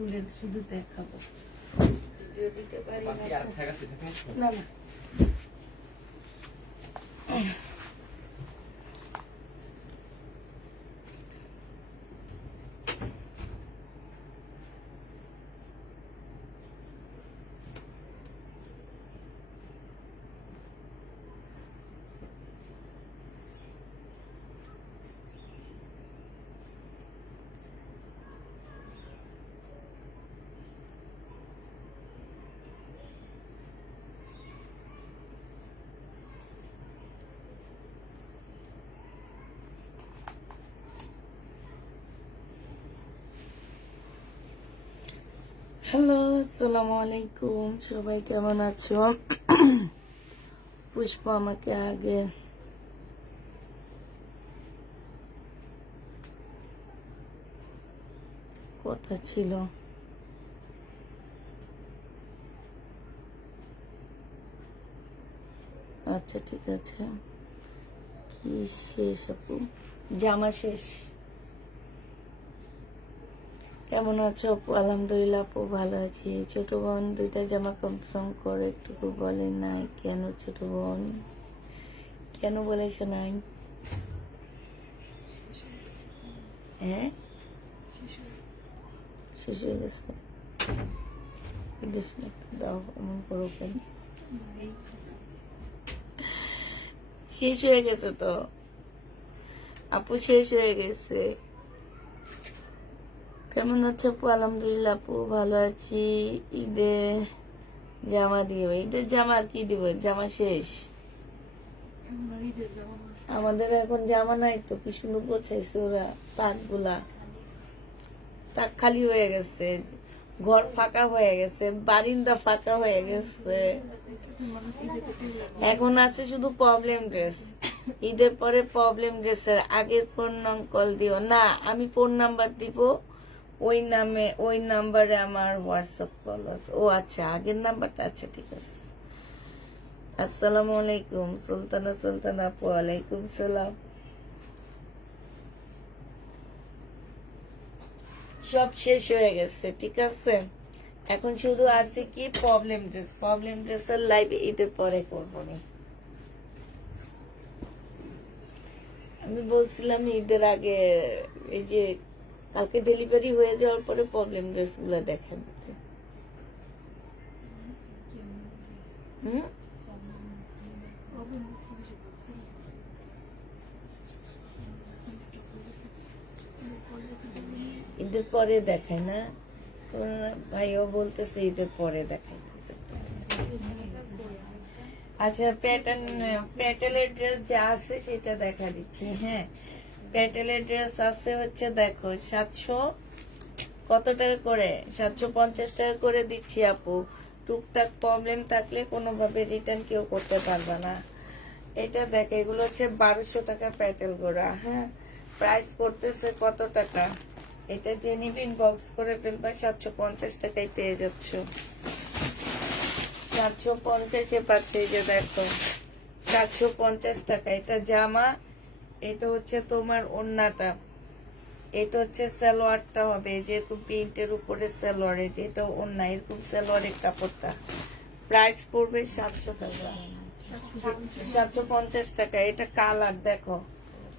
খুলে শুধু দেখাবো, ভিডিও দিতে পারি না। না হ্যালো, আসসালামু আলাইকুম, সবাই কেমন আছো? পুষ্প আমাকে আগে কথা ছিল, আচ্ছা ঠিক আছে। কি শেষ আপু? জামা শেষ। কেমন আছো আপু? আলহামদুলিল্লাহ আপু ভালো আছি। ছোট বোন দুইটা জামা কনফার্ম করে একটুকু বলে নাই কেন? ছোট বোন কেন বলেছ নাই? হ্যাঁ শেষ হয়ে গেছে। দাও, এমন করো কেন? শেষ হয়ে গেছে তো আপু, শেষ হয়ে গেছে। কেমন আছো আপু? আলহামদুলিল্লাহ আপু ভালো আছি। ঈদে জামা দিও? ঈদের জামা আর কি দিব? জামা শেষ আমাদের, এখন জামা নাই তো। কি সুন্দর গোছাইছে ওরা, তাকগুলা তাক খালি হয়ে গেছে, ঘর ফাঁকা হয়ে গেছে, বারিন্দা ফাঁকা হয়ে গেছে। এখন আছে শুধু প্রবলেম ড্রেস। ঈদের পরে প্রবলেম ড্রেসের আগের ফোন কল দিও না, আমি ফোন নাম্বার দিব, ওই নাম্বারে আমার হোয়াটসঅ্যাপ কল আছে। ও আচ্ছা, আগের নাম্বারটা, আচ্ছা ঠিক আছে। আসসালামু আলাইকুম সুলতানা আপু। ওয়ালাইকুম সালাম। সব শেষ হয়ে গেছে, ঠিক আছে। এখন শুধু আছে কি প্রবলেম ড্রেসের লাইভ ঈদের পরে করবো। আমি বলছিলাম ঈদের আগে, এই যে কালকে ডেলিভারি হয়ে যাওয়ার পরে প্রবলেম ড্রেস গুলা দেখা দিতে। ঈদের পরে দেখায় না, ভাইও বলতেছে ঈদের পরে দেখায়। আচ্ছা, প্যাটেলের ড্রেস যা আছে সেটা দেখা দিচ্ছি। হ্যাঁ, প্যাটেলের ড্রেস আছে হচ্ছে, দেখো 700 কত টাকা করে, 750 টাকা করে দিচ্ছি আপু। টুকটাক প্রবলেম থাকলে কোনোভাবে রিটার্ন কেউ করতে পারবে না। এটা দেখ, এগুলো হচ্ছে 1200 টাকা প্যাটেল গোড়া। হ্যাঁ, প্রাইস করতেছে কত টাকা? এটা যে নিবি বক্স করে ফেলবা, 750 টাকায় পেয়ে যাচ্ছ। 750-এ পাচ্ছে, এই যে দেখো 750 টাকা। এটা জামা, এটা হচ্ছে তোমার ওড়নাটা, এটা হচ্ছে সালোয়ারটা হবে যেরকম প্রিন্টের উপরে সালোয়ার, যেটা ওড়না, এরকম সালোয়ারের কাপড়টা। প্রাইস পড়বে 700 টাকা, 750 টাকা। এটা কালার দেখো,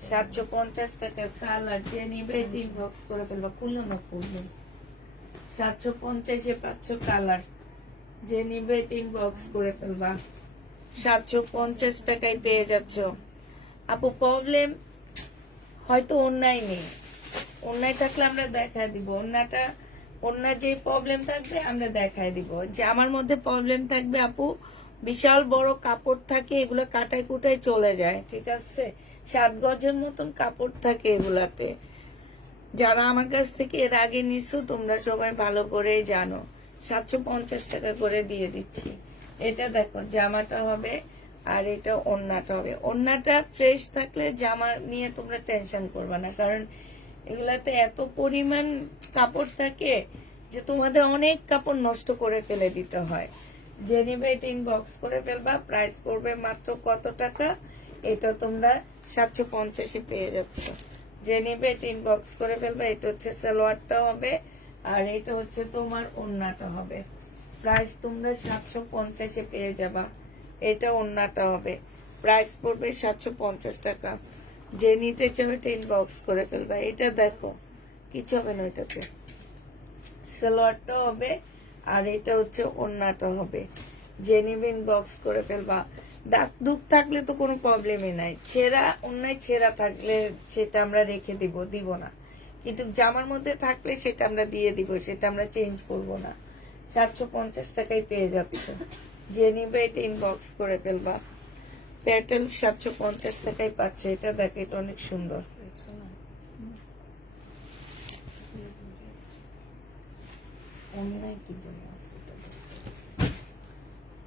750 টাকার কালার। যে নিবে ইনবক্স করে ফেলবা, খুললো না খুললো। 750-এ পাচ্ছ কালার, যে নিবে ইনবক্স করে ফেলবা। 750 টাকায় পেয়ে যাচ্ছ আপু। প্রবলেম হয়তো অন্যায় নেই, অন্যায় থাকলে আমরা দেখায় দিব। অন্যায় যে প্রবলেম থাকবে আমরা দেখায় দিব। যে আমার মধ্যে প্রবলেম থাকবে আপু, বিশাল বড় কাপড় থাকে, এগুলো কাটায় কুটায় চলে যায়, ঠিক আছে। 7 গজের মতন কাপড় থাকে এগুলাতে। যারা আমার কাছ থেকে এর আগে নিছো তোমরা সবাই ভালো করে জানো। 750 টাকা করে দিয়ে দিচ্ছি। এটা দেখো জামাটা হবে, আর এটা ওড়নাটা হবে। ওড়নাটা ফ্রেশ থাকলে জামা নিয়ে তোমরা টেনশন করবে না, কারণ এগুলাতে এত পরিমাণ কাপড় থাকে যে তোমাদের অনেক কাপড় নষ্ট করে ফেলে দিতে হয়। যে নিবে এটা ইনবক্স করে ফেলবা। প্রাইস পড়বে মাত্র কত টাকা? এটা তোমরা 750-এ পেয়ে যাচ্ছ। যে নিবে এটা ইনবক্স করে ফেলবা। এটা হচ্ছে সালোয়ারটা হবে, আর এটা হচ্ছে তোমার ওড়নাটা হবে, প্রাইস তোমরা 750-এ পেয়ে যাবা। এটা ওড়নাটা হবে, প্রাইস পড়বে 750 টাকা। যে নিতে চাও এটা ইনবক্স করে ফেলবা। এটা দেখো কিছু হবে না এটাতে, সালোয়ারটা হবে আর এটা হচ্ছে ওড়নাটা হবে। যে নিবে ইনবক্স করে ফেলবা। দাগ দুঃখ থাকলে তো কোনো প্রবলেমই নাই, ছেঁড়া অন্যায় ছেঁড়া থাকলে সেটা আমরা রেখে দিব না, কিন্তু জামার মধ্যে থাকলে সেটা আমরা দিয়ে দিব, সেটা আমরা চেঞ্জ করব না। 750 টাকায় পেয়ে যাচ্ছে। যে নিবে এটা ইনবক্স করে ফেলবা। প্যাটেল 750 টাকায় পাচ্ছে। এটা দেখো, এটা অনেক সুন্দর।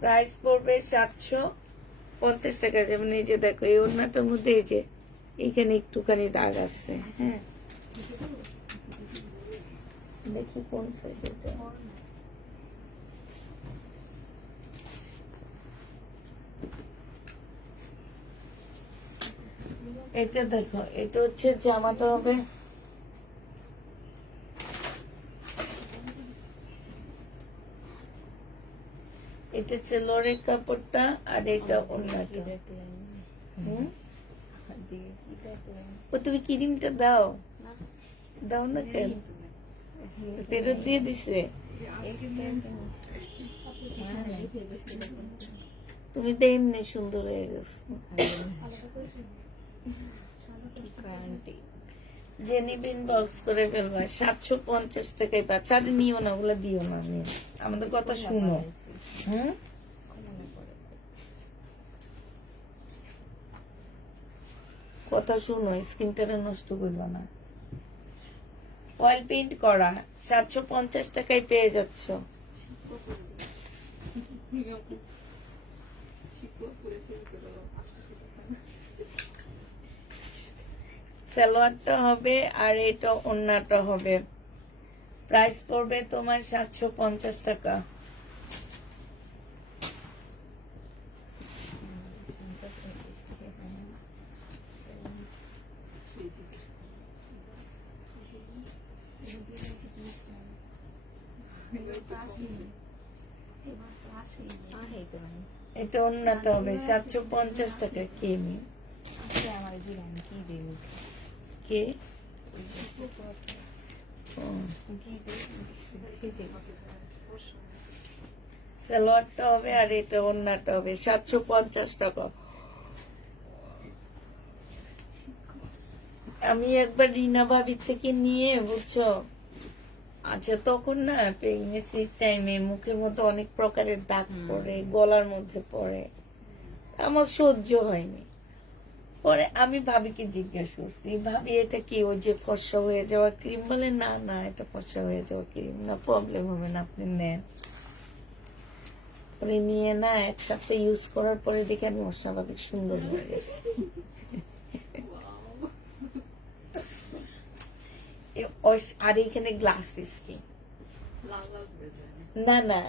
প্রাইস পড়বে 750 টাকা। যেমন এই যে দেখো, এই ওড়নাটার মধ্যে এই যে এইখানে একটুখানি দাগ আছে। হ্যাঁ, দেখি কোন সাইড এটা। এটা দেখো, এটা হচ্ছে জামাটা হবে, এটা সেলোয়ারের কাপড়টা আর এটা ওড়নাটা। ও তুমি ক্রিমটা দাও দাও না কেন, ফেরত দিয়ে দিছে। তুমি তো এমনি সুন্দর হয়ে গেছো। যে নিবেন বক্স করে ফেলবা। 750 টাকায় পাচ্ছ। আর নিও না, ওগুলা দিও না, নিও। আমাদের কথা শুনো। কথা শুনো, স্কিনটা নষ্ট করবা না। অয়েল পেইন্ট করা 750 টাকায় পেয়ে যাচ্ছ। সালোয়ারটা হবে আর এটা ওড়নাটা হবে। প্রাইস পড়বে তোমার 750 টাকা। এটা ওড়নাটা হবে 750 টাকা। কে মি কে সালোয়ারটা হবে আর এটা ওড়নাটা হবে 750 টাকা। আমি একবার রিনা ভাবির থেকে নিয়ে, বুঝছো, আচ্ছা তখন না প্রেগনেন্সির টাইমে মুখের মধ্যে অনেক প্রকারের দাগ পড়ে, গলার মধ্যে পড়ে, আমার সহ্য হয়নি। পরে আমি ভাবিকে জিজ্ঞেস করছি, ভাবি এটা কি ওই যে ফর্সা হয়ে যাওয়া ক্রিম? বলে না না, এটা ফর্সা হয়ে যাওয়া ক্রিম না, প্রবলেম হবে না, আপনি নেন। পরে নিয়ে না এক সপ্তাহ ইউজ করার পরে দেখে আমি অস্বাভাবিক সুন্দর হয়ে গেছি। আর এখানে গ্লাস স্কিন, না না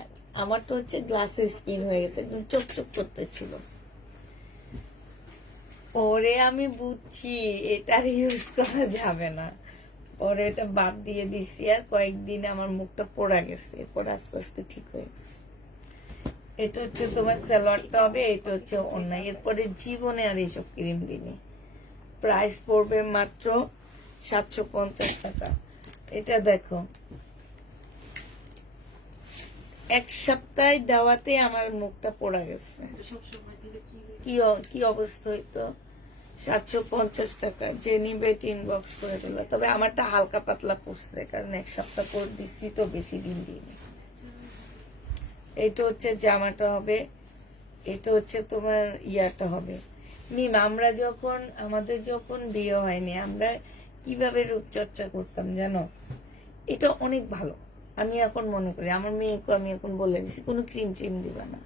আমার তো হচ্ছে গ্লাস স্কিন হয়ে গেছে, চোখ চোখ করতেছিল। পরে আমি বুঝছি এটা ইউজ করা যাবে না, পরে এটা বাদ দিয়ে দিছি। আর কয়েকদিন আমার মুখটা পোড়া গেছে, এরপর আস্তে আস্তে ঠিক হয়ে গেছে। এটা হচ্ছে তোমার সালোয়ারটা হবে, এটা হচ্ছে অন্যায়। এরপরে জীবনে আর এইসব ক্রিম দিনি। প্রাইস পড়বে মাত্র 750 টাকা। এটা দেখো, এক সপ্তাহ দেওয়াতে আমার মুখটা পোড়া গেছে। কি অবস্থা হইতো। 750 টাকা। যে নিবে ইনবক্স করে দিল। তবে আমারটা হালকা পাতলা পড়ছে, কারণ এক সপ্তাহ পর দিচ্ছি তো, বেশি দিন দিইনি। এটা হচ্ছে জামাটা হবে, এটা হচ্ছে তোমার ইয়াটা হবে। মিম, আমরা যখন আমাদের যখন বিয়ে হয়নি, আমরা কিভাবে রূপচর্চা করতাম জানো? এটা অনেক ভালো। আমি এখন মনে করি, আমার মেয়েকে আমি এখন বলে দিচ্ছি, কোনো ক্রিম ট্রিম দিবা না।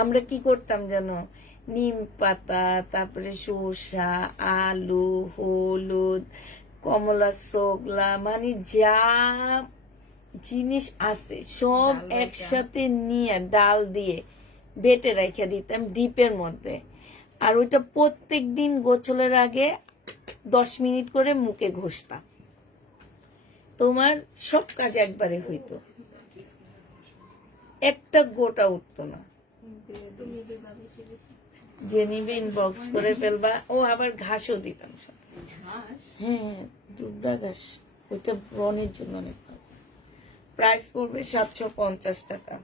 আমরা কি করতাম জানো? নিম পাতা, তারপরে সরষা, আলু, হলুদ, কমলা, সগলা, মানে যা জিনিস আছে সব একসাথে নিয়ে ডাল দিয়ে বেটে রেখে দিতাম ডিপের মধ্যে। আর ওইটা প্রত্যেক দিন গোসলের আগে 10 মিনিট করে মুখে ঘষতাম। তোমার সব কাজ একবারে হইতো, একটা গোটা উঠতো না। যে নিবে ইনবক্স করে ফেলবা। ও আবার ঘাসও দিতাম সব। হ্যাঁ, দুবরা ঘাস, ওইটা ব্রণের জন্য অনেক ভালো। প্রাইস পড়বে 750 টাকা।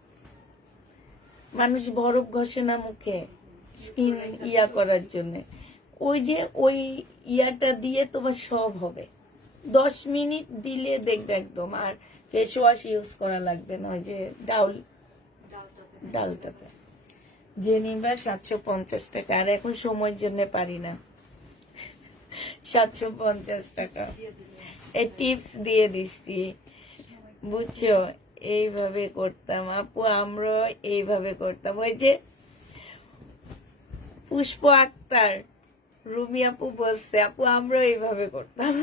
মানুষ বরফ ঘষে না মুখে স্কিন ইয়া করার জন্য, ওই যে ওই ইয়াটা দিয়ে তোমার সব হবে। 10 মিনিট দিলে দেখবে একদম। আর ফেস ওয়াশ ইউজ করা লাগবে না, ওই যে ডালটাতে। যে নিবা 750 টাকা। আর এখন সময়ের জন্য পারি না, 750 টাকা। এই টিপস দিয়ে দিচ্ছি, বুঝছো? এইভাবে করতাম আপু, আমরা এইভাবে করতাম। ওই যে পুষ্প আক্তার, রুমি আপু বলছে, আপু আমরা এইভাবে করতাম।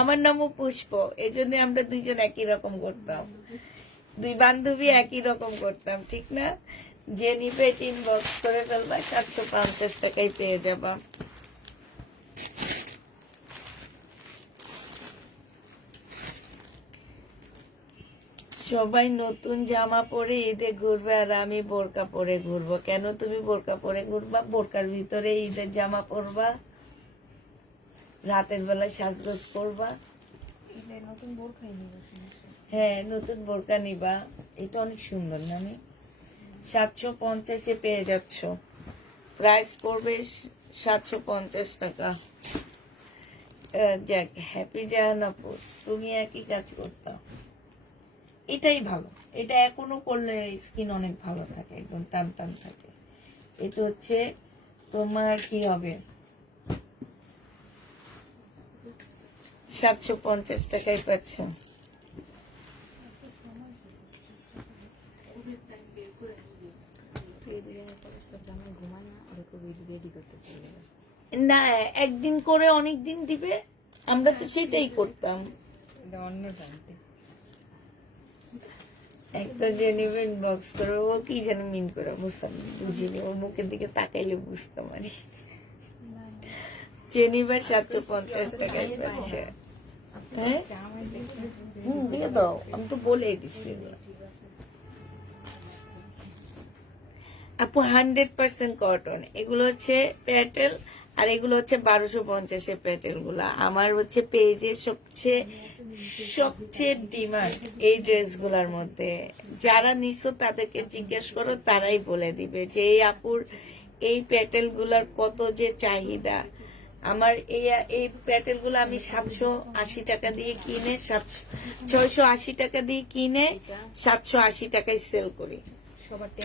আমার নামও পুষ্প, এই জন্য আমরা দুইজন একই রকম করতাম, দুই বান্ধবী একই রকম করতাম, ঠিক না? যে নিবে ইনবক্স করে ফেলবা, 750 টাকায় পেয়ে যাবা। সবাই নতুন জামা পরে ঈদে ঘুরবে আর আমি বোরকা পরে ঘুরবো। কেন তুমি বোরকা পরে ঘুরবা? বোরকার ভিতরে ঈদের জামা পরবা, রাতের বেলা সাজগোজ করবা। হ্যাঁ, নতুন বোরকা নিবা, এটা অনেক সুন্দর না? আমি 750-এ পেয়ে যাচ্ছ। প্রাইস পড়বে 750 টাকা। যাক, হ্যাপি জাহান আপু, তুমি একই কাজ করতাম। এটাই ভালো, এটা এখনো করলে স্কিন অনেক ভালো থাকে, একদম টান টান থাকে। এটা হচ্ছে তোমার কি হবে, 750 টাকায় পাচ্ছ। না, একদিন করে অনেক দিন দিবে, আমরা তো সেটাই করতাম। একটা যে নিবে ইনবক্স করে, ও কি যেন মিন করে বুঝতাম, বুঝিনি, ও মুখের দিকে তাকাইলে বুঝতাম। আর যে নিবে 750 টাকায় পাচ্ছে। হ্যাঁ, দিয়ে দাও, আমি তো বলেই দিচ্ছি। আপু 100% কটন, এগুলো হচ্ছে প্যাটেল, আর এগুলো হচ্ছে 1250-এর প্যাটেল গুলা। আমার হচ্ছে পেজে সবচেয়ে ডিমান্ড এই ড্রেস গুলার মধ্যে। যারা নিছো তাদেরকে জিজ্ঞেস করো, তারাই বলে দিবে যে এই আপুর এই প্যাটেল গুলার কত যে চাহিদা। আমার এই প্যাটেল গুলো আমি 780 টাকা দিয়ে কিনে, 680 টাকা দিয়ে কিনে 780 টাকায় সেল করি।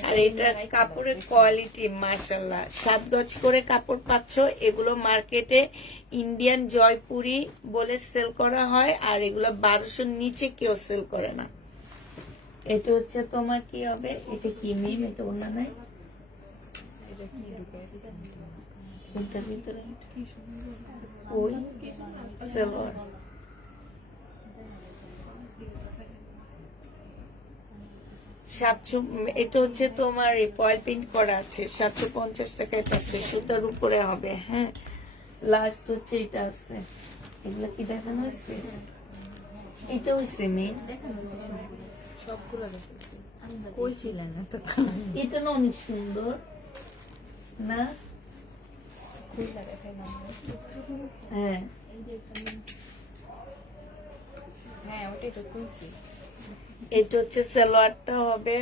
আর এটা কাপড়ের কোয়ালিটি মাশাআল্লাহ, 7 গজ করে কাপড় পাচ্ছ। এগুলো মার্কেটে ইন্ডিয়ান জয়পুরি বলে সেল করা হয়, আর এগুলো 1200-র নিচে কেউ সেল করে না। এটা হচ্ছে তোমার কি হবে, এটা কি মিম, এটা অন্য নাই, এটার ভিতরে ওই সেলোয়ার। এটা হচ্ছে তোমার ফয়েল প্রিন্ট করা আছে, 750 টাকায় পাচ্ছে, সুতার উপরে হবে। হ্যাঁ, লাস্ট হচ্ছে এটা আছে। এগুলো কি দেখানো হয়েছে? এটা হচ্ছে মেন, এটা না অনেক সুন্দর না? হ্যাঁ, ওটাই তো খুলছি। এটা হচ্ছে সালোয়ারটা হবে,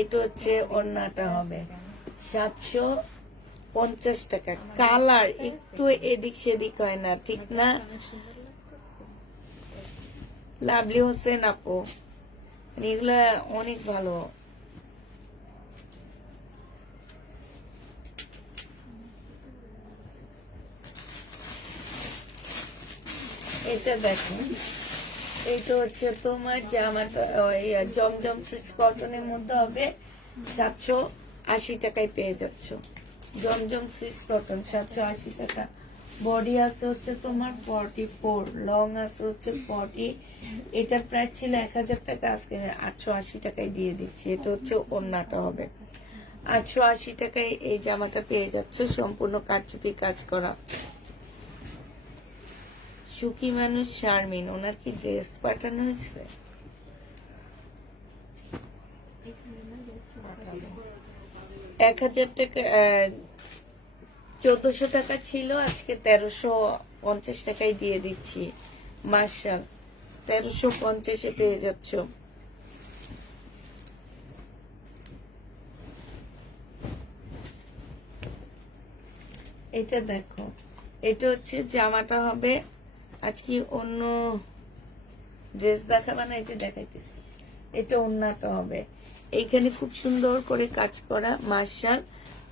এটা হচ্ছে ওড়নাটা হবে। 750 টাকা। কালার একটু এদিক সেদিক হয় না, ঠিক না? লাভলি হোসেন আপু, এগুলা অনেক ভালো। এটা দেখুন, এটা হচ্ছে তোমার জামাটা জমজম সুইস কটনের মধ্যে হবে, 780 টাকায় পেয়ে যাচ্ছ। জমজম সুইস কটন 780 টাকা। বডি আছে হচ্ছে তোমার 44, লং আছে হচ্ছে 40। এটা প্রাইস ছিল 1000 টাকা, আজকে 880 টাকায় দিয়ে দিচ্ছি। এটা হচ্ছে ওড়নাটা হবে, 880 টাকায় এই জামাটা পেয়ে যাচ্ছে, সম্পূর্ণ কারচুপি কাজ করা। সুখী মানুষ শারমিন, ওনার কি ড্রেস পাঠানো হয়েছে? 1000 টাকা, 1400 টাকা ছিল, আজকে 1350 টাকায় দিয়ে দিচ্ছি। মার্শাল 1350-এ পেয়ে যাচ্ছ। এটা দেখো, এটা হচ্ছে জামাটা হবে, আজকে অন্য ড্রেস দেখাবা না, এটা দেখাইতেছি। এটা ওন্নাটা হবে, এইখানে খুব সুন্দর করে কাজ করা। মার্শাল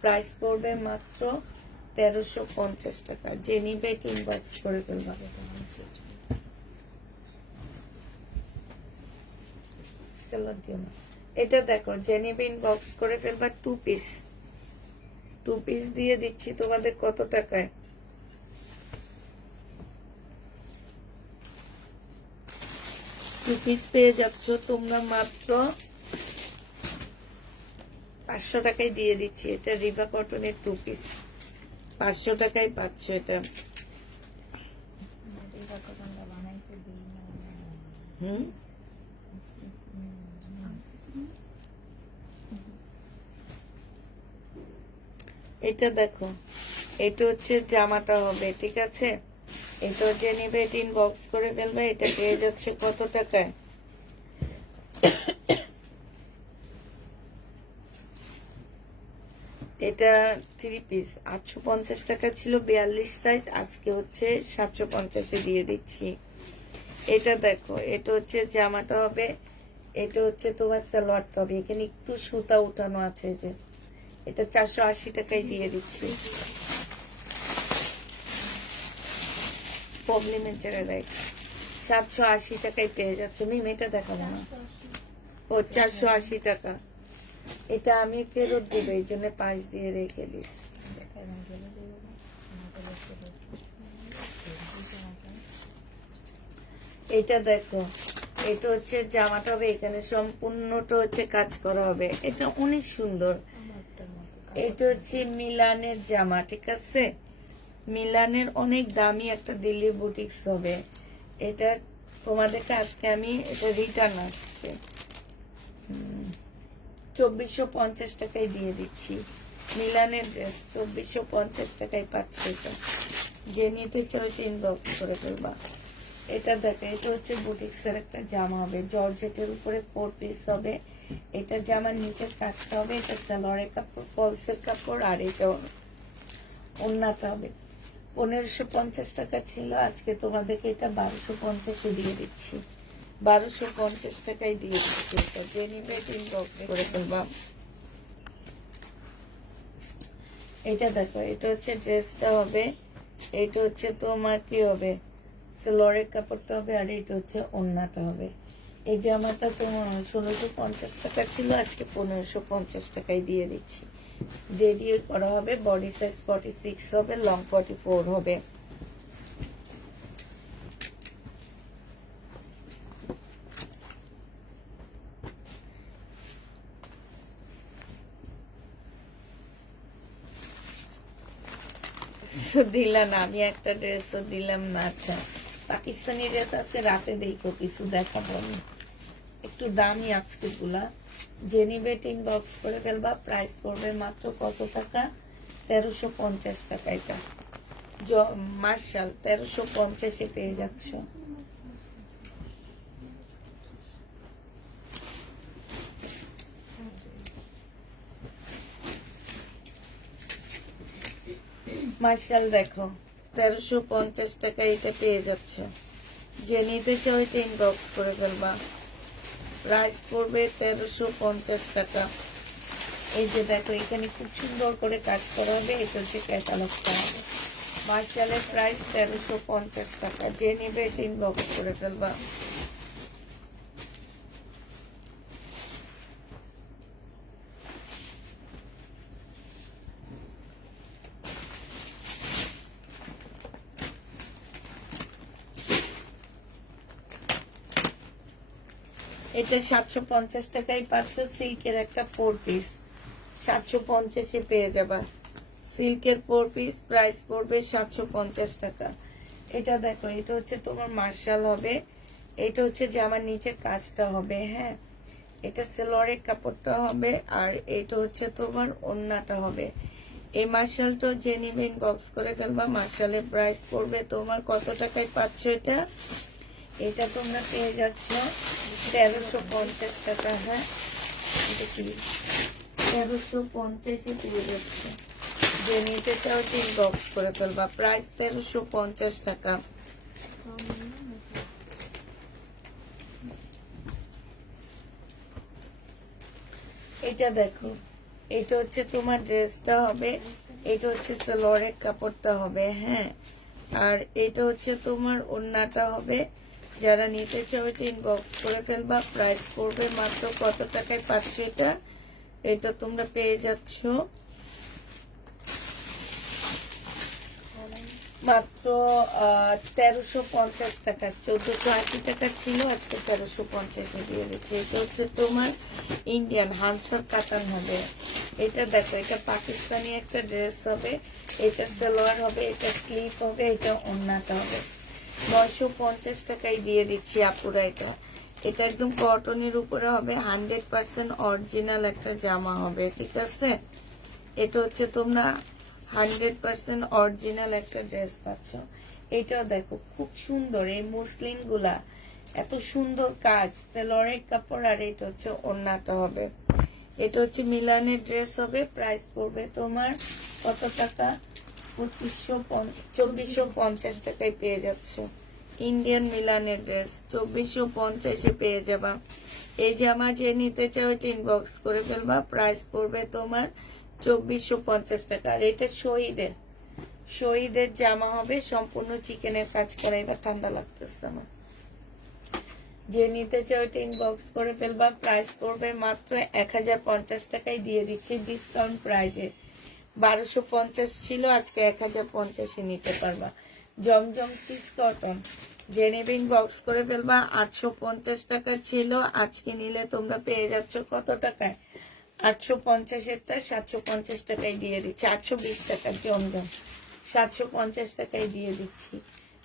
প্রাইস পড়বে মাত্র 1350 টাকা। যে নিবে এটা ইনবক্স করে ফেলবা। এটা দেখো, যে নিবে ইনবক্স করে ফেলবা। 2 পিস দিয়ে দিচ্ছি তোমাদের কত টাকায়? টু পিস পেয়ে যাচ্ছ তোমরা মাত্র 500 টাকায় দিয়ে দিচ্ছি। এটা রিবা কটনের 2 পিস 500 টাকায় পাচ্ছ। এটা এটা দেখো, এটা হচ্ছে জামাটা হবে, ঠিক আছে? এটা যে নিবে এটা ইনবক্স করে ফেলবে। এটা পেয়ে যাচ্ছে কত টাকায়? এটা 3 পিস 850 টাকা ছিল, 42 সাইজ, আজকে হচ্ছে 750-এ দিয়ে দিচ্ছি। এটা দেখো, এটা হচ্ছে জামাটা হবে, এটা হচ্ছে তোমার সালোয়ারটা হবে। এখানে একটু সুতা উঠানো আছে, যে এটা 480 টাকায় দিয়ে দিচ্ছি। প্রবলেমের জায়গায় দেখ, 780 টাকায় পেয়ে যাচ্ছ। মিম এটা দেখাবো না, ও 480 টাকা। এটা আমি ফেরত দেবো, এই জন্য পাশ দিয়ে রেখে দিস। এটা দেখো, এটা হচ্ছে জামাটা হবে, এখানে সম্পূর্ণটা হচ্ছে কাজ করা হবে। এটা অনেক সুন্দর। এটা হচ্ছে মিলানের জামা, ঠিক আছে? মিলানের অনেক দামি একটা দিল্লি বুটিক্স হবে। এটা তোমাদেরকে আজকে আমি, এটা রিটার্ন আসছে, 2450 টাকায় দিয়ে দিচ্ছি। মিলানের ড্রেস 2450 টাকায় পাচ্ছে। এটা যে নিতে চাও ইনবক্স করে ফেলবা। এটা দেখো, এটা হচ্ছে বুটিক্সের একটা জামা হবে, জর্জেটের উপরে 4 পিস হবে। এটা জামার নিচের কাজটা হবে, এটা সালোয়ারের কাপড়, ফলসের কাপড়, আর এটা ওন্নাটা হবে। 1550 টাকা ছিল, আজকে তোমাদেরকে এটা 1250-এ দিয়ে দিচ্ছি। 1250 টাকায় দিয়ে দিচ্ছি। এটা যে নিবে ইনবক্স করে ফেলবা। এটা দেখো, এটা হচ্ছে ড্রেসটা হবে, এটা হচ্ছে তোমার কি হবে, সালোয়ারের কাপড়টা হবে, আর এটা হচ্ছে ওন্নাটা হবে। এই জামাটা তোমার 1650 টাকা ছিল, আজকে 1550 টাকায় দিয়ে দিচ্ছি। রেডি করা হবে, বডি সাইজ 46 হবে, লং 44 হবে। দিলাম না, আমি একটা ড্রেসও দিলাম না। আচ্ছা, পাকিস্তানি ড্রেস আছে, রাতে দেখো কিছু দেখাবো আমি, একটু দামি আজকে গুলা। যে নিবে ইনবক্স করে ফেলবা। প্রাইস পড়বে মাত্র কত টাকা? 1350 টাকা। এটা মার্শাল 1350-এ পেয়ে যাচ্ছ। মার্শাল দেখো, 1350 টাকা এটা পেয়ে যাচ্ছে। যে নিতে চাও এটা ইনবক্স করে ফেলবা। প্রাইস পড়বে 1350 টাকা। এই যে দেখো, এখানে খুব সুন্দর করে কাজ করা হবে, এটা হচ্ছে ক্যাটালগটা হবে। মার্শালের প্রাইস 1350 টাকা। যে নিবে এটা ইনবক্স করে ফেলবা। এটা 750 টাকায় পাচ্ছ। সিল্কের একটা 4 পিস 750-এ পেয়ে যাবা। সিল্কের 4 পিস প্রাইস পড়বে 750 টাকা। এটা দেখো, এটা হচ্ছে তোমার মার্শাল হবে, এটা হচ্ছে জামার নিচের কাজটা হবে। হ্যাঁ, এটা সেলোয়ারের কাপড়টা হবে, আর এটা হচ্ছে তোমার ওড়নাটা হবে। এই মার্শালটা যে নিবে ইনবক্স করে ফেলবা। মার্শালের প্রাইস পড়বে তোমার কত টাকায় পাচ্ছ এটা? এটা তোমরা পেয়ে যাচ্ছ 1350 টাকা। হ্যাঁ, এটা কি 1350-এ পেয়ে যাচ্ছ। যে নিতে চাও ইনবক্স করে ফেলবা। প্রাইস 1350 টাকা। এটা দেখো, এটা হচ্ছে তোমার ড্রেসটা হবে, এটা হচ্ছে সালোয়ারের কাপড়টা হবে। হ্যাঁ, আর এটা হচ্ছে তোমার ওড়নাটা হবে। যারা নিতে চাও এটা ইনবক্স করে ফেলবা। প্রাইস পড়বে মাত্র কত টাকায় পাচ্ছ এটা? এটা তোমরা পেয়ে যাচ্ছ মাত্র 1350 টাকা। 1480 টাকা ছিল, আজকে 1350-এ দিয়ে দিচ্ছে। এটা হচ্ছে তোমার ইন্ডিয়ান হানসার কাতান হবে। এটা দেখো, এটা পাকিস্তানি একটা ড্রেস হবে, এটা সালোয়ার হবে, এটা স্লিপ হবে, এটা ওড়নাটা হবে। 950 টাকায় দিয়ে দিচ্ছি আপুরা। এটা এটা একদম কটনের উপরে হবে, 100% অরিজিনাল একটা জামা হবে। ঠিক আছে, এটা হচ্ছে তোমরা 100% অরিজিনাল একটা ড্রেস পাচ্ছ। এটাও দেখো খুব সুন্দর, এই মুসলিম গুলা এত সুন্দর কাজ, সেলোয়ারের কাপড়, আর এটা হচ্ছে ওড়নাটা হবে। এটা হচ্ছে মিলানের ড্রেস হবে। প্রাইস পড়বে তোমার কত টাকা? 2450 টাকায় পেয়ে যাচ্ছ। ইন্ডিয়ান মিলানের ড্রেস 2450-এ পেয়ে যাবা। এই জামা যে নিতে চাও এটা ইনবক্স করে ফেলবা। প্রাইস পড়বে তোমার 2450 টাকা। আর এটা শহীদের জামা হবে, সম্পূর্ণ চিকেনের কাজ করা। এবার ঠান্ডা লাগতেছে আমার। যে নিতে চাও এটা ইনবক্স করে ফেলবা। প্রাইস পড়বে মাত্র 1050 টাকায় দিয়ে দিচ্ছি ডিসকাউন্ট প্রাইজে। 1250 ছিল, আজকে 1050-এ নিতে পারবা। জমজম 6 কটন যে নেবে ইনবক্স করে ফেলবা। 850 টাকা ছিল, আজকে নিলে তোমরা পেয়ে যাচ্ছ কত টাকায়? 850-এরটা 750 টাকায় দিয়ে দিচ্ছি। 820 টাকা জমজম, 750 টাকায় দিয়ে দিচ্ছি।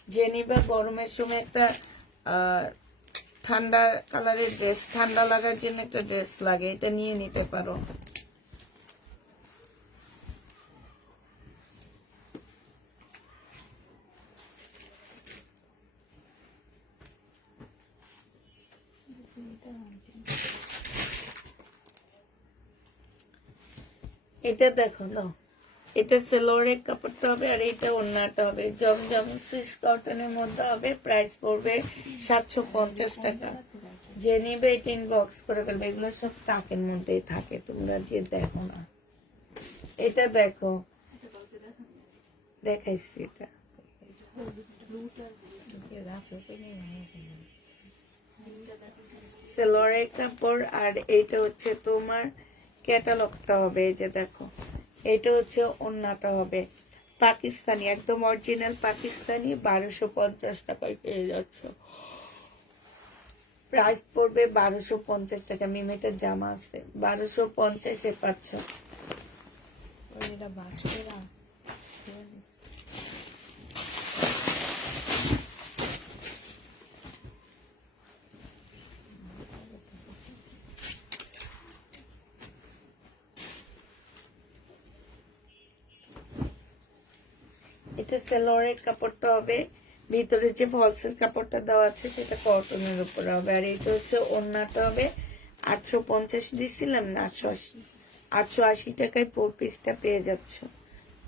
যে নিবা গরমের সময় একটা ঠান্ডা কালারের ড্রেস, ঠান্ডা লাগার জন্য একটা ড্রেস লাগে, এটা নিয়ে নিতে পারো। এটা দেখো না, এটা সেলোয়ারের কাপড়টা হবে, আর এটা ওড়নাটা হবে। জমজম সুইস কটনের মধ্যে হবে। প্রাইস পড়বে 750 টাকা। যে নিবে এটা ইনবক্স করে ফেলবে। এগুলো সব টাকের মধ্যেই থাকে, তোমরা যে দেখো না। এটা দেখো, দেখাইছি এটা। সেলোয়ারের কাপড়, আর এইটা হচ্ছে তোমার ক্যাটালগটা হবে। এই যে দেখো, এটা হচ্ছে ওড়নাটা হবে পাকিস্তানি, একদম অরিজিনাল পাকিস্তানি। 1250 টাকায় পেয়ে যাচ্ছ। প্রাইস পড়বে 1250 টাকা। মিমেটার জামা আছে, 1250-এ পাচ্ছ। এটা সেলোয়ারের কাপড়টা হবে, ভিতরে যে ফলসের কাপড়টা দেওয়া আছে সেটা কটনের উপরে হবে। আর এটা হচ্ছে ওড়নাটা হবে। 850 দিছিলাম না, 880 টাকায় 4 পিসটা পেয়ে যাচ্ছ।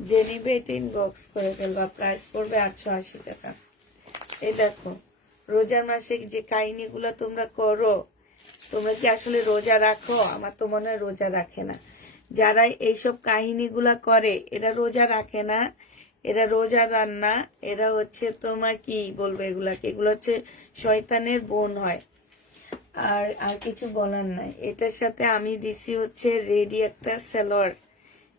যে নিবে এটা ইনবক্স করে ফেলবা। প্রাইস পড়বে 880 টাকা। এই দেখো, রোজার মাসে যে কাহিনীগুলো তোমরা করো, তোমরা কি আসলে রোজা রাখো? আমার তো মনে হয় রোজা রাখে না। যারা এইসব কাহিনীগুলা করে এরা রোজা রাখে না, এরা রোজা রান্না, এরা হচ্ছে তোমার কি বলবো এগুলাকে, এগুলো হচ্ছে শয়তানের বোন হয়। আর আর কিছু বলার নাই। এটার সাথে আমি দিছি হচ্ছে রেডি একটা সালোয়ার।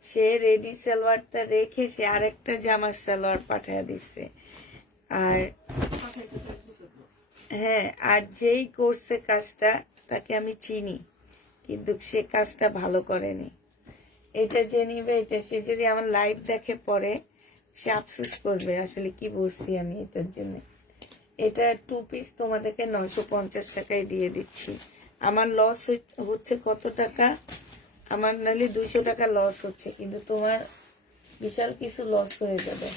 সে রেডি সালোয়ারটা রেখে সে আরেকটা জামার সালোয়ার পাঠায় দিচ্ছে। আর হ্যাঁ, আর যেই করছে কাজটা তাকে আমি চিনি, কিন্তু সে কাজটা ভালো করেনি। এটা যে নিবে, এটা সে যদি আমার লাইভ দেখে পরে, সে আফসোস করবে আসলে কি বলছি আমি এটার জন্য। এটা 2 পিস তোমাদেরকে 950 টাকায় দিয়ে দিচ্ছি। আমার লস হচ্ছে কত টাকা, আমার নাহলে 200 টাকা লস হচ্ছে, কিন্তু তোমার বিশাল কিছু লস হয়ে যাবে।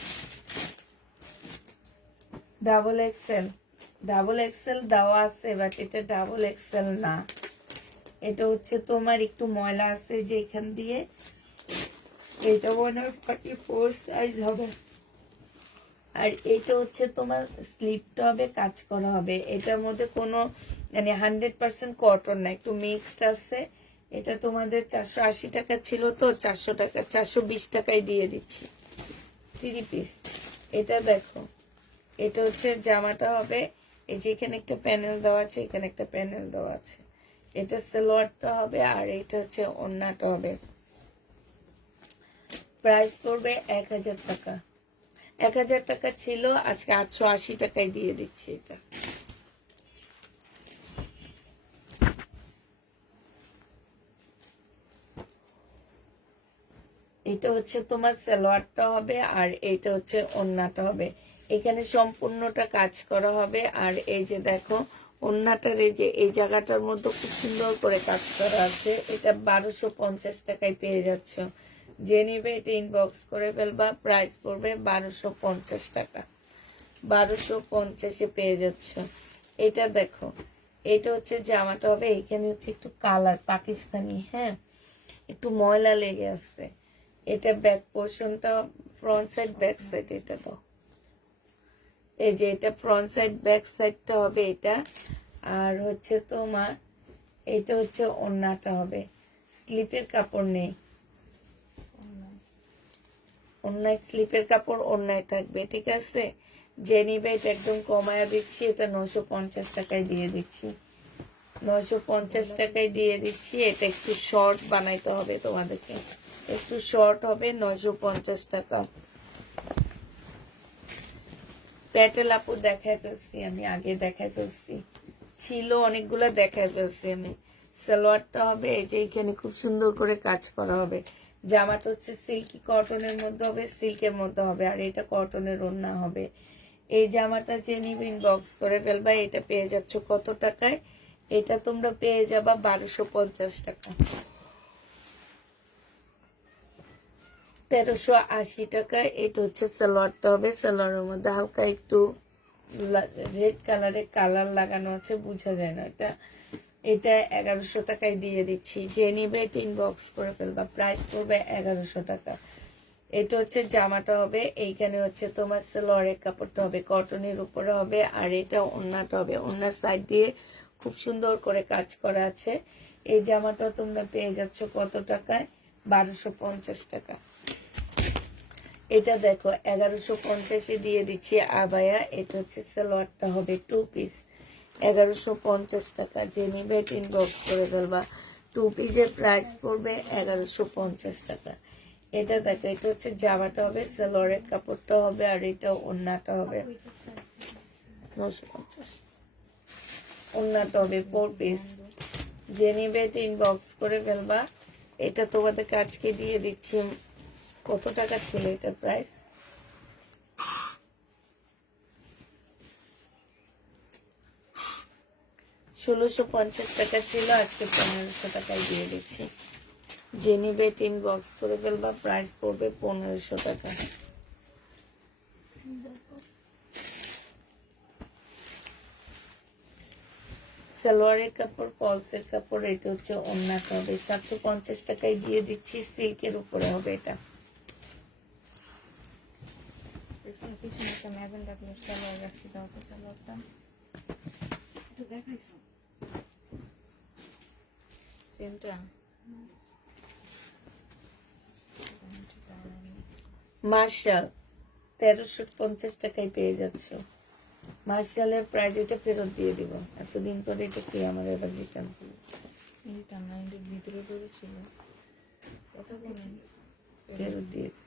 ডাবল এক্সেল দেওয়া আছে, বাট এটা ডাবল এক্সেল না, এটা হচ্ছে তোমার একটু ময়লা আছে যে এখান দিয়ে, এটা মনে হয় 44 সাইজ হবে। আর এটা হচ্ছে তোমার স্লিপটা হবে, কাজ করা হবে, এটার মধ্যে কোনো মানে 100% কটন না, একটু মিক্সড আছে। এটা তোমাদের 480 টাকা ছিল, তো 400 টাকা 420 টাকায় দিয়ে দিচ্ছি 3 পিস। এটা দেখো, এটা হচ্ছে জামাটা হবে, এই যে এখানে একটা প্যানেল দেওয়া আছে, এখানে একটা প্যানেল দেওয়া আছে। এটা সালোয়ারটা হবে, আর এটা হচ্ছে ওড়নাটা হবে। প্রাইস পড়বে 1000 টাকা। 1000 টাকা ছিল, আজকে 880 টাকায় দিয়ে দিচ্ছি এটা। এটা হচ্ছে তোমার সালোয়ারটা হবে, আর এইটা হচ্ছে ওড়নাটা হবে। এখানে সম্পূর্ণটা কাজ করা হবে, আর এই যে দেখো ওড়নাটার এই যে এই জায়গাটার মধ্যে খুব সুন্দর করে কাজ করা আছে। এটা 1250 টাকায় পেয়ে যাচ্ছ। যে নিবে এটা ইনবক্স করে ফেলবা, প্রাইস পড়বে 1250 টাকা। 1250-এ পেয়ে যাচ্ছ। এটা দেখো, এটা হচ্ছে জামাটা হবে, এখানে হচ্ছে একটু কালার পাকিস্তানি, হ্যাঁ একটু ময়লা লেগে আছে। এটা ব্যাক পোর্শনটা, ফ্রন্ট সাইড ব্যাক সাইড, এটা তো এই যে এটা ফ্রন্ট সাইড ব্যাক সাইডটা হবে এটা। আর হচ্ছে তোমার এটা হচ্ছে ওড়নাটা হবে, স্লিপের কাপড় নেই, ওড়নায় স্লিপের কাপড় ওড়নায় থাকবে, ঠিক আছে। যে নিবে এটা একদম কমায়া দিচ্ছি, এটা 950 টাকায় দিয়ে দিচ্ছি, 950 টাকায় দিয়ে দিচ্ছি। এটা একটু শর্ট বানাইতে হবে তোমাদেরকে, একটু শর্ট হবে, 950 টাকা। প্যাটেল আপু দেখায় ফেলছি আমি, আগে দেখায় ফেলছি, ছিল অনেকগুলা দেখায় ফেলছি আমি। সালোয়ারটা হবে এই যে এখানে খুব সুন্দর করে কাজ করা হবে। জামাটা হচ্ছে সিল্কি কটনের মধ্যে হবে, সিল্কের মধ্যে হবে, আর এটা কটনের ওড়না হবে। এই জামাটা যে নিবে ইনবক্স করে ফেলবা। এটা পেয়ে যাচ্ছ কত টাকায়, এটা তোমরা পেয়ে যাবা 1250 টাকা। 1380 টাকায়। এটা হচ্ছে সালোয়ারটা হবে, সালোয়ারের মধ্যে হালকা একটু রেড কালারের কালার লাগানো আছে, বোঝা যায় না এটা। এটা 1100 টাকায় দিয়ে দিচ্ছি। যে নিবে এটা ইনবক্স করে ফেলবা, প্রাইস পড়বে 1100 টাকা। এটা হচ্ছে জামাটা হবে, এইখানে হচ্ছে তোমার সালোয়ারের কাপড়টা হবে, কটনের উপরে হবে, আর এটা ওড়নাটা হবে, ওড়নার সাইড দিয়ে খুব সুন্দর করে কাজ করা আছে। এই জামাটা তোমরা পেয়ে যাচ্ছ কত টাকায়, 1250 টাকা। এটা দেখো 1150-এ দিয়ে দিচ্ছি আবায়া। এটা হচ্ছে সালোয়ারটা হবে 2 পিস, 1150 টাকা। যে নিবে ইনবক্স করে ফেলবা, 2 পিসের প্রাইস পড়বে 1150 টাকা। এটা দেখো, এটা হচ্ছে জামাটা হবে, সালোয়ারের কাপড়টা হবে, আর এটা ওড়নাটা হবে 950, ওড়নাটা হবে 4 পিস। যে নিবে ইনবক্স করে ফেলবা। এটা তোমাদের আজকে দিয়ে দিচ্ছি, কত টাকা ছিল এটার প্রাইস, 1650 টাকা ছিল, আজকে 1500 টাকায় দিয়ে দিচ্ছি। যে নিবে ইনবক্স করে ফেলবা, প্রাইস পড়বে 1500 টাকা। সালোয়ারের কাপড়, ফলসের কাপড়, এটা হচ্ছে ওড়নাটা হবে, 750 টাকায় দিয়ে দিচ্ছি, সিল্কের উপরে হবে এটা। পিছনে একটা ম্যাজেন্টা কালার সালোয়ার রাখছি, দাও তো সালোয়ারটা একটু দেখাইছো সেমটা। মার্শাল 1350 টাকায় পেয়ে যাচ্ছ। মার্শালের প্রাইস, এটা ফেরত দিয়ে দিব, এতদিন পরে এটা কি আমার এবার রিটার্ন এইটা না, এটার ভিতরে পড়েছিল, কথা বলেন, ফেরত দিয়ে দিব।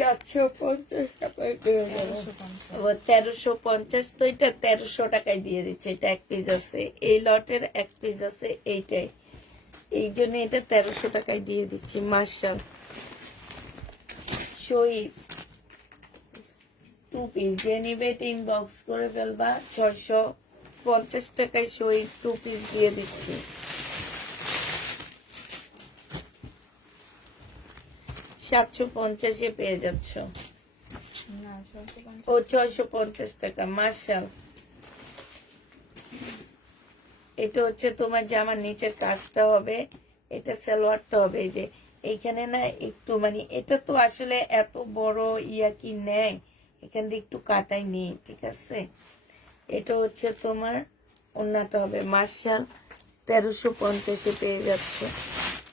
750 টাকায় পেয়ে যাবো। 1350, তো এটা 1300 টাকায় দিয়ে দিচ্ছে। এটা এক পিস আছে, এই লটের এক পিস আছে এইটাই, এই জন্য এটা 1300 টাকায় দিয়ে দিচ্ছি। মার্শাল শহীদ 2 পিস, যে নিবে ইনবক্স করে ফেলবা। 650 টাকায় শহীদ 2 পিস দিয়ে দিচ্ছি। 750 পেয়ে যাচ্ছ। না 650 ও 650 টাকা। মার্শাল এটা হচ্ছে তোমার জামার নিচের কাজটা হবে, এটা সালোয়ারটা হবে। এই যে এইখানে না একটু মানে এটা তো আসলে এত বড় ইয়া কি নেয়, এখান দিয়ে একটু কাটাই নেই, ঠিক আছে। এটা হচ্ছে তোমার ওন্নাটা হবে। মার্শাল 1350 পেয়ে যাচ্ছ।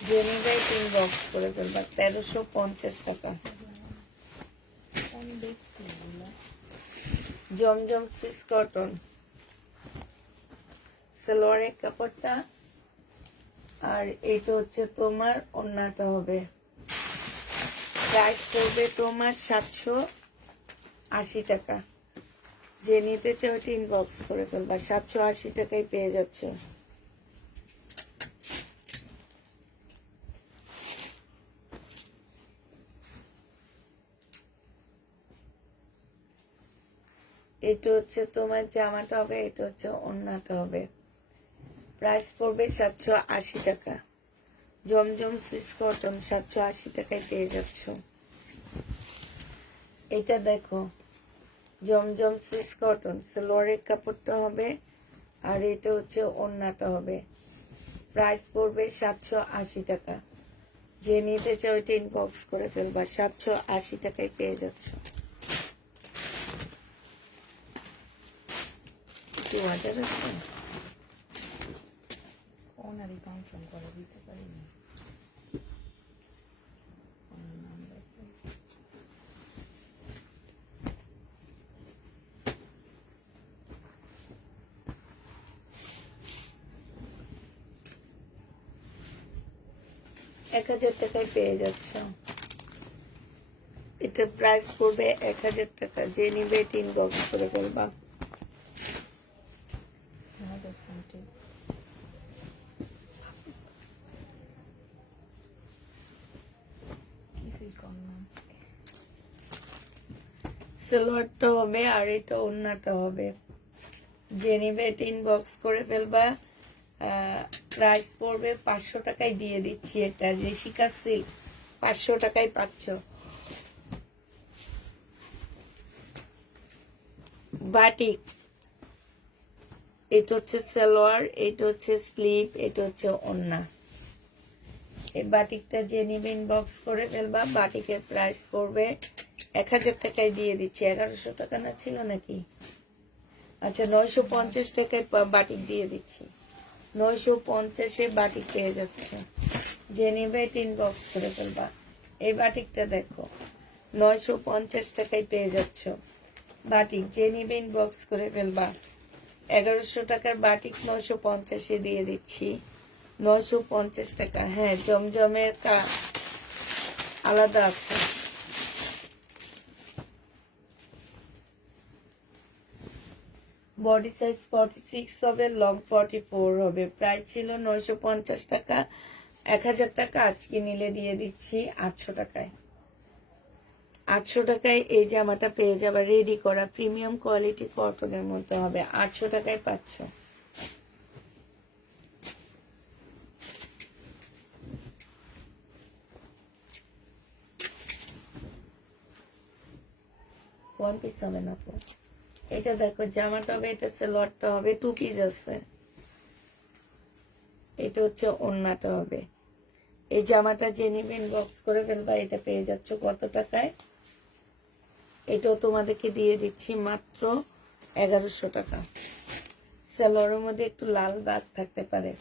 জেনিভাই 3 বক্স করে ফেলবা, 1350 টাকা। আমি দেখছি এগুলো। জমজম সুইস কটন, সালোয়ারের কাপড়টা, আর এইটা হচ্ছে তোমার ওন্নাটা হবে। প্রাইস পড়বে তোমার 780 টাকা। যে নিতে চাও ওটা ইনবক্স করে ফেলবা, 780 টাকায় পেয়ে যাচ্ছ। এটা হচ্ছে তোমার জামাটা হবে, এটা হচ্ছে ওন্নাটা হবে। প্রাইস পড়বে 780 টাকা। জমজম সুইস কটন 780 টাকায় পেয়ে যাচ্ছ। এটা দেখো জমজম সুইস কটন, সালোয়ারের কাপড়টা হবে, আর এটা হচ্ছে ওন্নাটা হবে। প্রাইস পড়বে 780 টাকা। যে নিতে চাও এটা ইনবক্স করে ফেলবা, 780 টাকায় পেয়ে যাচ্ছ। 2000 আছে। ওনারই কনফার্ম করে দিতে পারি না। এক 1000 টাকায় পেয়ে যাচ্ছ। এটা প্রাইস পড়বে 1000 টাকা। যে নিবে এটা ইনবক্স করে ফেলবা। কিছুই কম না আজকে। সালোয়ারটা হবে, আর এটা ওন্নাটা হবে। যে নিবে এটা ইনবক্স করে ফেলবা। প্রাইস পড়বে 500 টাকায় দিয়ে দিচ্ছি। এটা রেশিকা সিল্ক 500 টাকায় পাচ্ছ। বাটিক, এটা হচ্ছে সালোয়ার, এটা হচ্ছে স্লিপ, এটা হচ্ছে ওন্না। এই বাটিকটা যে নিবে ইনবক্স করে ফেলবা। বাটিকের প্রাইস পড়বে 1000 টাকায় দিয়ে দিচ্ছি। 1100 টাকা না ছিল নাকি? আচ্ছা 950 টাকায় বাটিক দিয়ে দিচ্ছি। 950-এ বাটিক পেয়ে যাচ্ছে। যে নিবে এটা ইনবক্স করে ফেলবা। এই বাটিকটা দেখো 950 টাকায় পেয়ে যাচ্ছ। বাটিক যে নিবে ইনবক্স করে ফেলবা। 1100 টাকার বাটিক 950-এ দিয়ে দিচ্ছি। 950 টাকা। হ্যাঁ জমজমের আলাদা আছে। বডি সাইজ 46 হবে, লং 44 হবে। প্রাইস ছিল 950 টাকা। 1000 টাকা আজকে নিলে দিয়ে দিচ্ছি 800 টাকায়। 800 টাকায় এই জামাটা পেয়ে যাবে, রেডি করা প্রিমিয়াম কোয়ালিটি কটনের মধ্যে হবে। 800 টাকায় পাচ্ছ। ওয়ান পিস হবে না তো। এটা দেখো জামাটা হবে, এটা সালোয়ারটা হবে, 2 পিস আছে। এটা হচ্ছে ওন্নাটা হবে। এই জামাটা যে নিবে ইনবক্স করে ফেলবা। এটা পেয়ে যাচ্ছ কত টাকায়? এটাও তোমাদেরকে দিয়ে দিচ্ছি মাত্র 1100 টাকা। সালোয়ারের মধ্যে একটু লাল দাগ থাকতে পারে।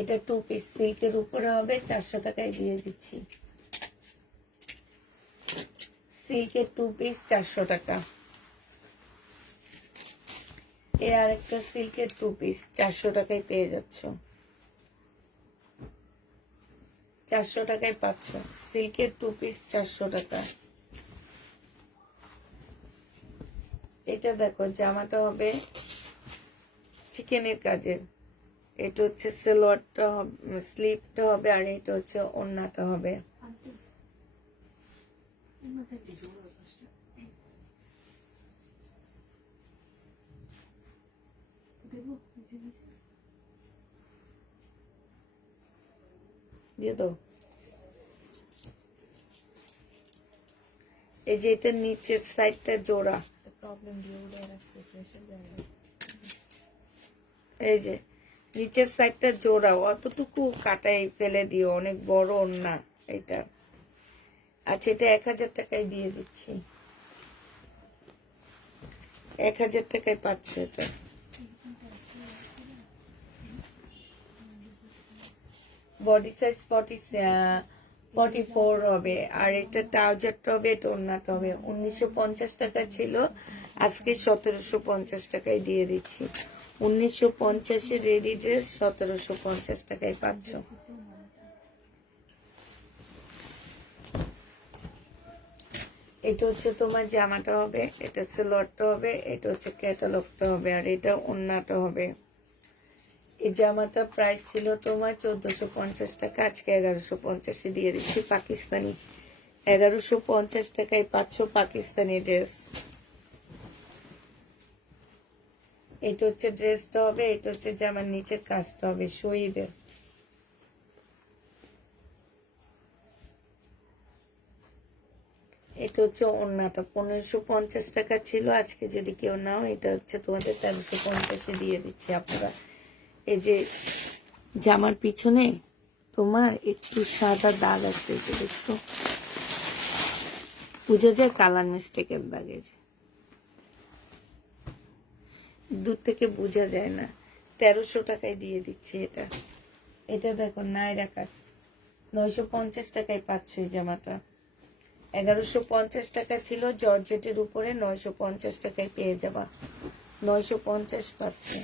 এটা 2 পিস সিল্কের উপরে হবে, 400 টাকায় দিয়ে দিচ্ছি। সিল্কের 2 পিস 400 টাকা। এ আরেকটা সিল্কের 2 পিস 400 টাকায় পেয়ে যাচ্ছ। 400 টাকায় পাচ্ছ সিল্কের 2 পিস 400 টাকা। এটা দেখো জামাটা হবে চিকেনের কাজের, এটা হচ্ছে সালোয়ারটা হবে, স্লিভটা হবে, আর এটা হচ্ছে ওড়নাটা হবে। দিয়ে দাও। এই যে এটা নিচের সাইডটা জোড়া, প্রবলেম দিয়ে উড়ে রাখছে প্রেশার জায়গা। এই যে নিচের সাইডটা জোড়া, অতটুকু কাটাই ফেলে দিও, অনেক বড় ওড়না এটা। আচ্ছা এটা 1000 টাকায় দিয়ে দিচ্ছি, 1000 টাকায় পাচ্ছ এটা। বডি সাইজ 44 হবে, আর এটা ট্রাউজারটা হবে, এটা ওড়নাটা হবে। 1950 টাকা ছিল, আজকে 1750 টাকায় দিয়ে দিচ্ছি। 1950 রেডি ড্রেস 1750 টাকায় পাচ্ছ। এটা হচ্ছে তোমার জামাটা হবে, এটা সালোয়ারটা হবে, এটা হচ্ছে ক্যাটালগটা হবে, আর এটা ওড়নাটা হবে। এই জামাটা প্রাইস ছিল তোমার 1450 টাকা, আজকে 1150 দিয়ে দিচ্ছি। পাকিস্তানি 1150 টাকায় পাচ্ছ পাকিস্তানি ড্রেস। এটা হচ্ছে ড্রেসটা হবে, এটা হচ্ছে জামার নিচের কাজটা হবে শহীদের। এটা হচ্ছে ওড়নাটা 1550 টাকা ছিল, আজকে যদি কেউ নাও এটা হচ্ছে তোমাদের 1350 দিয়ে দিচ্ছি। আপনারা এই যে জামার পিছনে তোমার একটু সাদা দাগ আছে, এই যে দেখছো, বুঝা যায় কালার মিস্টেকের দাগ, এই যে দূর থেকে বোঝা যায় না। 1300 টাকায় দিয়ে দিচ্ছি এটা। এটা দেখো নায়রা কাট, 950 টাকায় পাচ্ছ এই জামাটা। 1150 টাকা ছিল জর্জেটের উপরে, 950 টাকায় পেয়ে যাবা, 950 পাচ্ছে।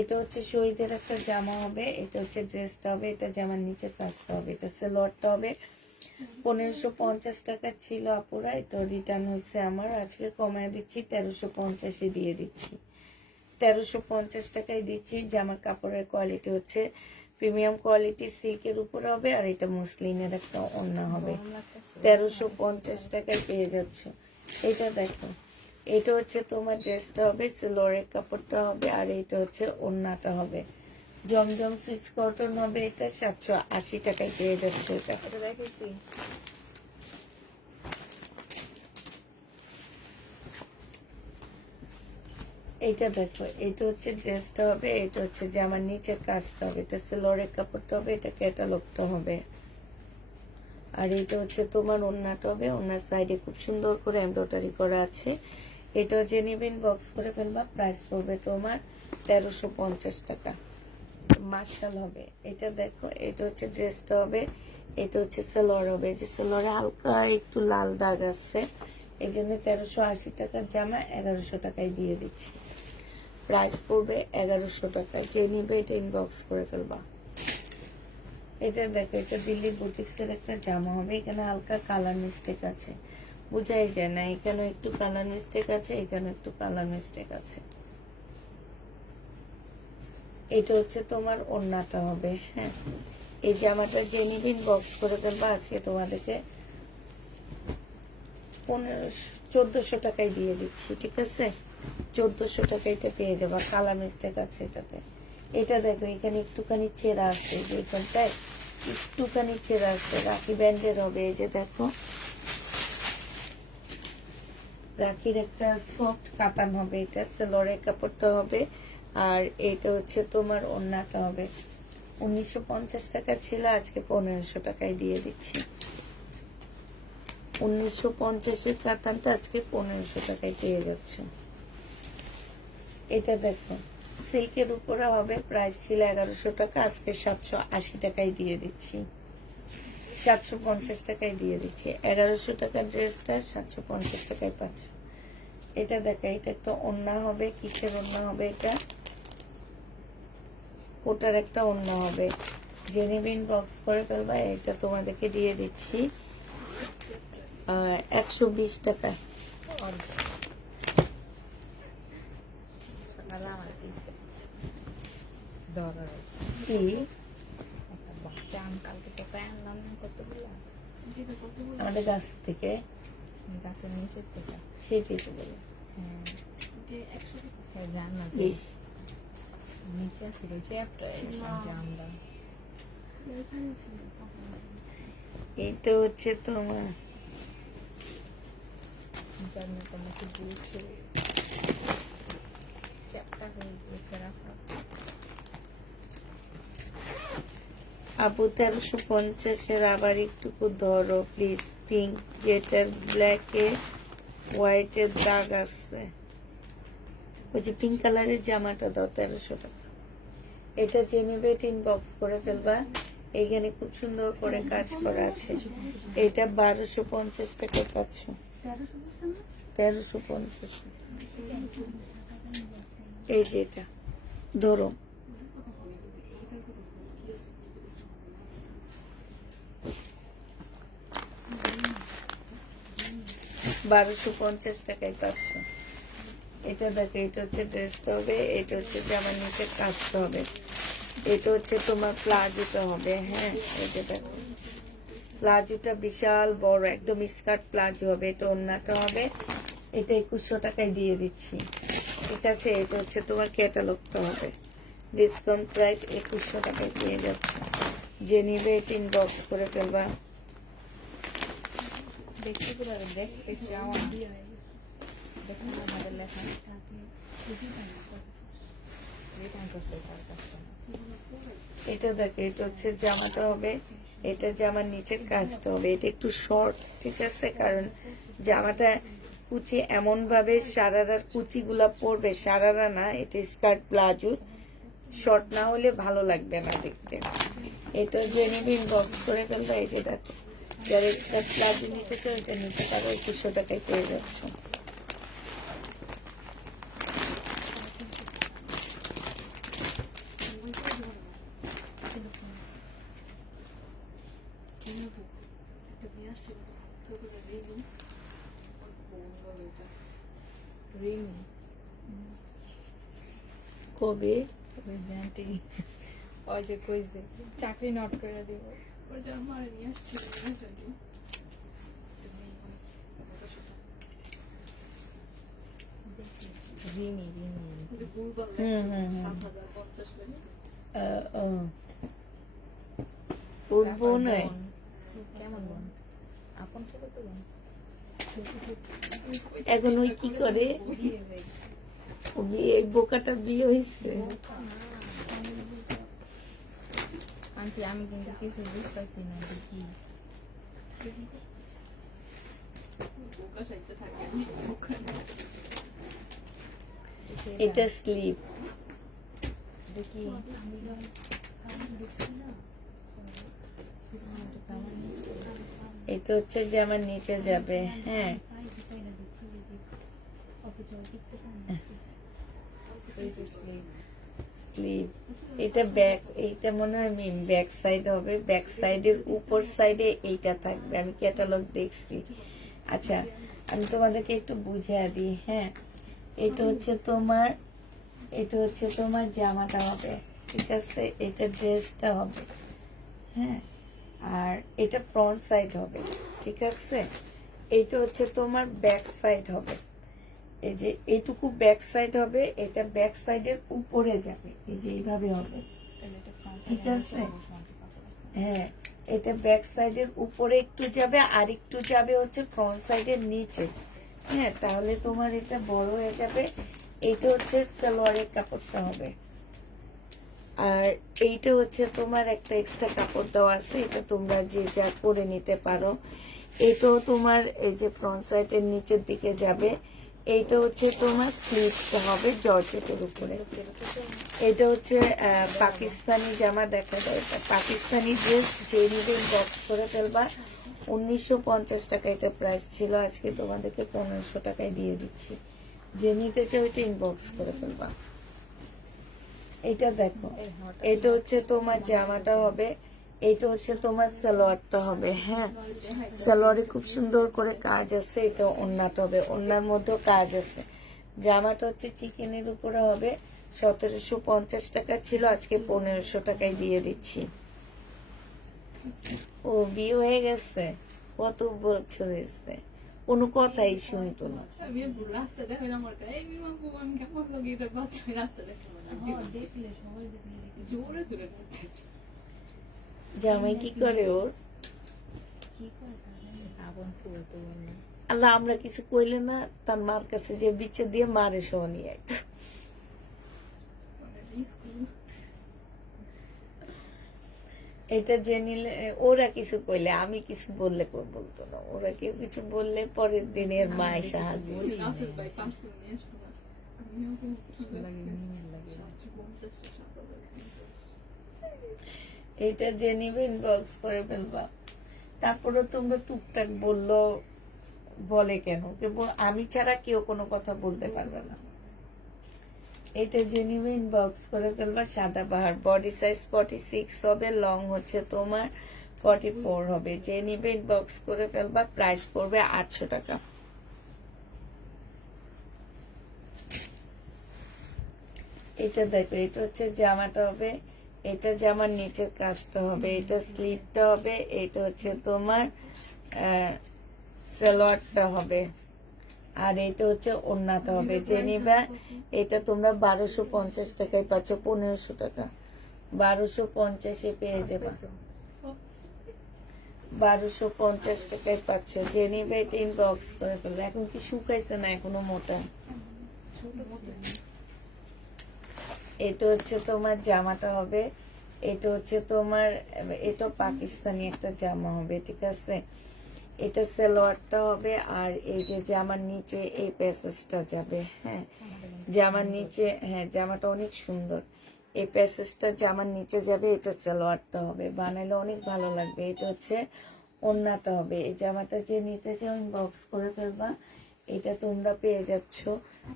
এটা হচ্ছে শহীদের একটা জামা হবে, এটা হচ্ছে ড্রেসটা হবে, এটা জামার নিচের কাজটা হবে, এটা সালোয়ারটা হবে। 1550 টাকা ছিল আপুরা, এটা রিটার্ন হয়েছে আমার, আজকে কমায় দিচ্ছি 1350 দিয়ে দিচ্ছি। 1350 টাকায় দিচ্ছি। জামার কাপড়ের কোয়ালিটি হচ্ছে প্রিমিয়াম কোয়ালিটি, সিল্কের উপরে হবে, আর এটা মুসলিনের একটা ওড়না হবে। 1350 টাকায় পেয়ে যাচ্ছ। এটা দেখো, এটা হচ্ছে তোমার ড্রেসটা হবে, সালোয়ারের কাপড়টা হবে, আর এটা হচ্ছে ওড়নাটা হবে। জমজম সুইচ কটন হবে, এটা 780 টাকায় পেয়ে যাচ্ছে এটা। এটা দেখেছি। এইটা দেখো, এটা হচ্ছে ড্রেসটা হবে, এটা হচ্ছে জামার নিচের কাজটা হবে, এটা সালোয়ারের কাপড়টা হবে, এটা ক্যাটালগটা হবে, আর এটা হচ্ছে তোমার ওড়নাটা হবে। ওড়নার সাইডে খুব সুন্দর করে এমব্রয়ডারি করা আছে। এটাও যে নেবেন বক্স করে ফেলবা, প্রাইস পড়বে তোমার 1350 টাকা। মার্শাল হবে এটা। দেখো এটা হচ্ছে ড্রেসটা হবে, এটা হচ্ছে সালোয়ার হবে, যে সালোয়ারে হালকা একটু লাল দাগ আছে, এই জন্য 1380 টাকার জামা 1100 টাকায় দিয়ে দিচ্ছি। প্রাইস পড়বে 1100 টাকা। যে নিবে এটা ইনবক্স করে ফেলবা। এটা দেখো, এটা দিল্লি বুটিক্সের একটা জামা হবে, এখানে হালকা কালার মিস্টেক আছে, বুঝাই যায় না, এখানে একটু কালার মিস্টেক আছে, এখানে একটু কালার মিস্টেক আছে। এটা হচ্ছে তোমার ওড়নাটা হবে। হ্যাঁ, এই জামাটা যে নিবে ইনবক্স করে ফেলবা, আজকে তোমাদেরকে 1400 টাকায় দিয়ে দিচ্ছি, ঠিক আছে? 1400 টাকায় এটা পেয়ে যাবা। কালার মিস্টেক আছে এটাতে। এটা দেখো, এখানে একটুখানি ছেঁড়া আছে, যে এখানটায় একটুখানি ছেঁড়া আছে, রাখি ব্যান্ডের হবে। এই যে দেখো, রাখির একটা সফট কাতান হবে, এটা সালোয়ারের কাপড়টা হবে, আর এটা হচ্ছে তোমার ওড়নাটা হবে। 1950 টাকা ছিল, আজকে 1500 টাকায় দিয়ে দিচ্ছি। 1950-এর কাতানটা আজকে 1500 টাকায় পেয়ে যাচ্ছে। এটা দেখো, সিল্কের উপরে হবে, প্রাইস ছিল 1100 টাকা, আজকে 780 টাকায় দিয়ে দিচ্ছি। 750 টাকায় দিয়ে দিচ্ছি। 1100 টাকার ড্রেসটা 750 টাকায় পাচ্ছ। এটা দেখো, এটা একটা ওড়না হবে। কিসের ওড়না হবে এটা? ওটার একটা ওড়না হবে। জেনেবিন বক্স করে ফেলবা। এটা তোমাদেরকে দিয়ে দিচ্ছি 120 টাকা। ধরার কি একটা বাচ্চা আম কালকে তো প্যান আনলাম না কতগুলো আমাদের গাছ থেকে, গাছের নিচের থেকে। সেটাই তো বলে হ্যাঁ হ্যাঁ জান না তো। বেশ। নিচে আছে রয়েছে একটা আমরা এটা হচ্ছে তোমার জন্ম তোমাকে দিয়েছে চ্যাপটা হয়ে গিয়েছে রাখা। আপু 1350-এর আবার একটুকু ধরো প্লিজ, পিঙ্ক যেটার ব্ল্যাকে হোয়াইটের দাগ আছে, ওই যে পিঙ্ক কালারের জামাটা দাও 1300 টাকা। এটা জেনিভেট ইনবক্স করে ফেলবা, এইখানে খুব সুন্দর করে কাজ করা আছে। এটা 1250 টাকা পাচ্ছ, 1350। এই যে এটা ধরো, টাকায় পাচ্ছ। এটা দেখো, এটা হচ্ছে ড্রেসটা হবে, এটা হচ্ছে যে আমার নিচে কাজটা হবে, এটা হচ্ছে তোমার প্লাজোটা হবে। হ্যাঁ এই যে দেখো, প্লাজোটা বিশাল বড় একদম স্কার্ট প্লাজো হবে, এটা ওড়নাটা হবে। এটা 2100 টাকায় দিয়ে দিচ্ছি, ঠিক আছে। এটা হচ্ছে তোমার ক্যাটালগটা হবে, ডিসকাউন্ট প্রাইস 2100 টাকায় পেয়ে যাচ্ছে। যে নিবে এটা ইনবক্স করে ফেলবা। দেখতে পারে দেখতে চাওয়া দেখুন আমাদের লেখা রিটার্ন করতে তার কাস্টমার। এটা দেখো, এটা হচ্ছে জামাটা হবে, এটা জামার নিচের কাজটা হবে। এটা একটু শর্ট, ঠিক আছে, কারণ জামাটা কুচি এমন ভাবে সারারার কুচি গুলা পড়বে, সারারা না, এটা স্কার্ট প্লাজো, শর্ট না হলে ভালো লাগবে না দেখতে। এটা জেনিবিন বক্স করে ফেলবে। এই যে দেখো, যারা স্কার্ট প্লাজো নিতে চাও এটা নিতে পারো, 2100 টাকায় পেয়ে যাচ্ছ। রিমি কবে ওই জানটি ওই যে কইছে চাকরি নট করে দিব রিমি রিমি ওর বোন হয়। কেমন বোন? আপন ছোট তো বোন। এখন ওই কি করে, ও বিয়ে, এই বোকাটা বিয়ে হয়েছে। আন্টি আমি কিন্তু কিছু বুঝতেছি না দেখি এটা স্লিপ, দেখি এটা হচ্ছে যে আমার নিচে যাবে। হ্যাঁ স্লিভ, এটা ব্যাক, এইটা মনে হয় মেন ব্যাক সাইড হবে, ব্যাক সাইডের উপর সাইডে এইটা থাকবে। আমি ক্যাটালগ দেখছি। আচ্ছা আমি তোমাদেরকে একটু বুঝিয়ে দিই। হ্যাঁ এটা হচ্ছে তোমার, এটা হচ্ছে তোমার জামাটা হবে, ঠিক আছে, এটা ড্রেসটা হবে। হ্যাঁ আর এটা ফ্রন্ট সাইড হবে, ঠিক আছে। এইটা হচ্ছে তোমার ব্যাক সাইড হবে, এই যে এইটুকু ব্যাক সাইড হবে, এটা ব্যাক সাইডের উপরে যাবে, এই যে এইভাবে হবে, ঠিক আছে। হ্যাঁ এটা ব্যাক সাইডের উপরে একটু যাবে, আর একটু যাবে হচ্ছে ফ্রন্ট সাইডের নিচে। হ্যাঁ তাহলে তোমার এটা বড় হয়ে যাবে। এইটা হচ্ছে সালোয়ারের কাপড়টা হবে, আর এইটা হচ্ছে তোমার একটা এক্সট্রা কাপড় দেওয়া আছে, এটা তোমরা যে যা করে নিতে পারো। এটাও তোমার এই যে ফ্রন্ট সাইডের নিচের দিকে যাবে। এইটা হচ্ছে তোমার স্লিভটা হবে জর্জেটের উপরে। এটা হচ্ছে পাকিস্তানি জামা, দেখা যায় এটা পাকিস্তানি ড্রেস। যে নিবে বক্স করে ফেলবা। 1950 টাকা এটা প্রাইস ছিল, আজকে তোমাদেরকে 1500 টাকায় দিয়ে দিচ্ছি। যে নিতে চাও এটা ইনবক্স করে ফেলবা। এটা দেখো, এটা হচ্ছে তোমার জামাটা হবে, এটা হচ্ছে তোমার সালোয়ারটা হবে। হ্যাঁ সালোয়ারে খুব সুন্দর করে কাজ আছে। এটা ওড়নাটা হবে, ওড়নার মধ্যেও কাজ আছে। জামাটা হচ্ছে চিকেনের উপরে হবে, 1750 টাকা ছিল, আজকে 1500 টাকায় দিয়ে দিচ্ছি। ও বিয়ে হয়ে গেছে, কত বছর হয়েছে, কোনো কথাই শুনতো না। রাস্তা দেখে আমার এই বিমান ভগবান কেমন লাগে এটা বাচ্চা রাস্তা দেখে দেখলে সবাই দেখলে জোরে জোরে জামাই কি করে ওর? কি করে আগুন পুরো তো বললো আল্লাহ, আমরা কিছু কইলে না তার মার কাছে যে বিচে দিয়ে মারে সহ নিয়ে আইতো। এটা জেনিলে ওরা কিছু কইলে, আমি কিছু বললে কেউ বলতো না, ওরা কেউ কিছু বললে পরের দিনের মায়ের সাহায্য। রাসেল ভাই পার্সেল নিয়ে আসতো না আমিও কি লাগে এটা জেনিবে ইনবক্স করে ফেলবা। তারপরে তোমরা টুকটাক বললো, বলে কেন, আমি ছাড়া কেউ কোনো কথা বলতে পারবে না। এটা জেনিবে ইনবক্স করে ফেলবা। সাদাবাহার, বডি সাইজ 46 হবে, লং হচ্ছে তোমার 44 হবে। জেনিবে ইনবক্স করে ফেলবা। প্রাইস পড়বে 800 টাকা। এটা দেখো, এটা হচ্ছে জামাটা হবে, এটা জামার নিচের কাজটা হবে, এটা স্লিভটা হবে, এটা হচ্ছে তোমার সালোয়ারটা হবে, আর এটা হচ্ছে ওড়নাটা হবে। জেনিবা এটা তোমরা 1250 টাকায় পাচ্ছ, 1500 টাকা 1250-এ পেয়ে যাবে, 1250 টাকায় পাচ্ছ। জেনিবা এটা ইনবক্স করে ফেলো। এখন কি শুকাইছে না এখনো মোটা? এটা হচ্ছে তোমার জামাটা হবে, এটা হচ্ছে তোমার, এটা পাকিস্তানি একটা জামা হবে, ঠিক আছে। এটা সালোয়ারটা হবে, আর এই যে জামার নিচে এই প্যাসেজটা যাবে। হ্যাঁ, জামার নিচে, হ্যাঁ জামাটা অনেক সুন্দর, এই প্যাসেজটা জামার নিচে যাবে। এটা সালোয়ারটা হবে, বানাইলে অনেক ভালো লাগবে। এটা হচ্ছে ওড়নাটা হবে। এই জামাটা যে নিতে চাও ইনবক্স করে ফেলবা। এটা তোমরা পেয়ে যাচ্ছ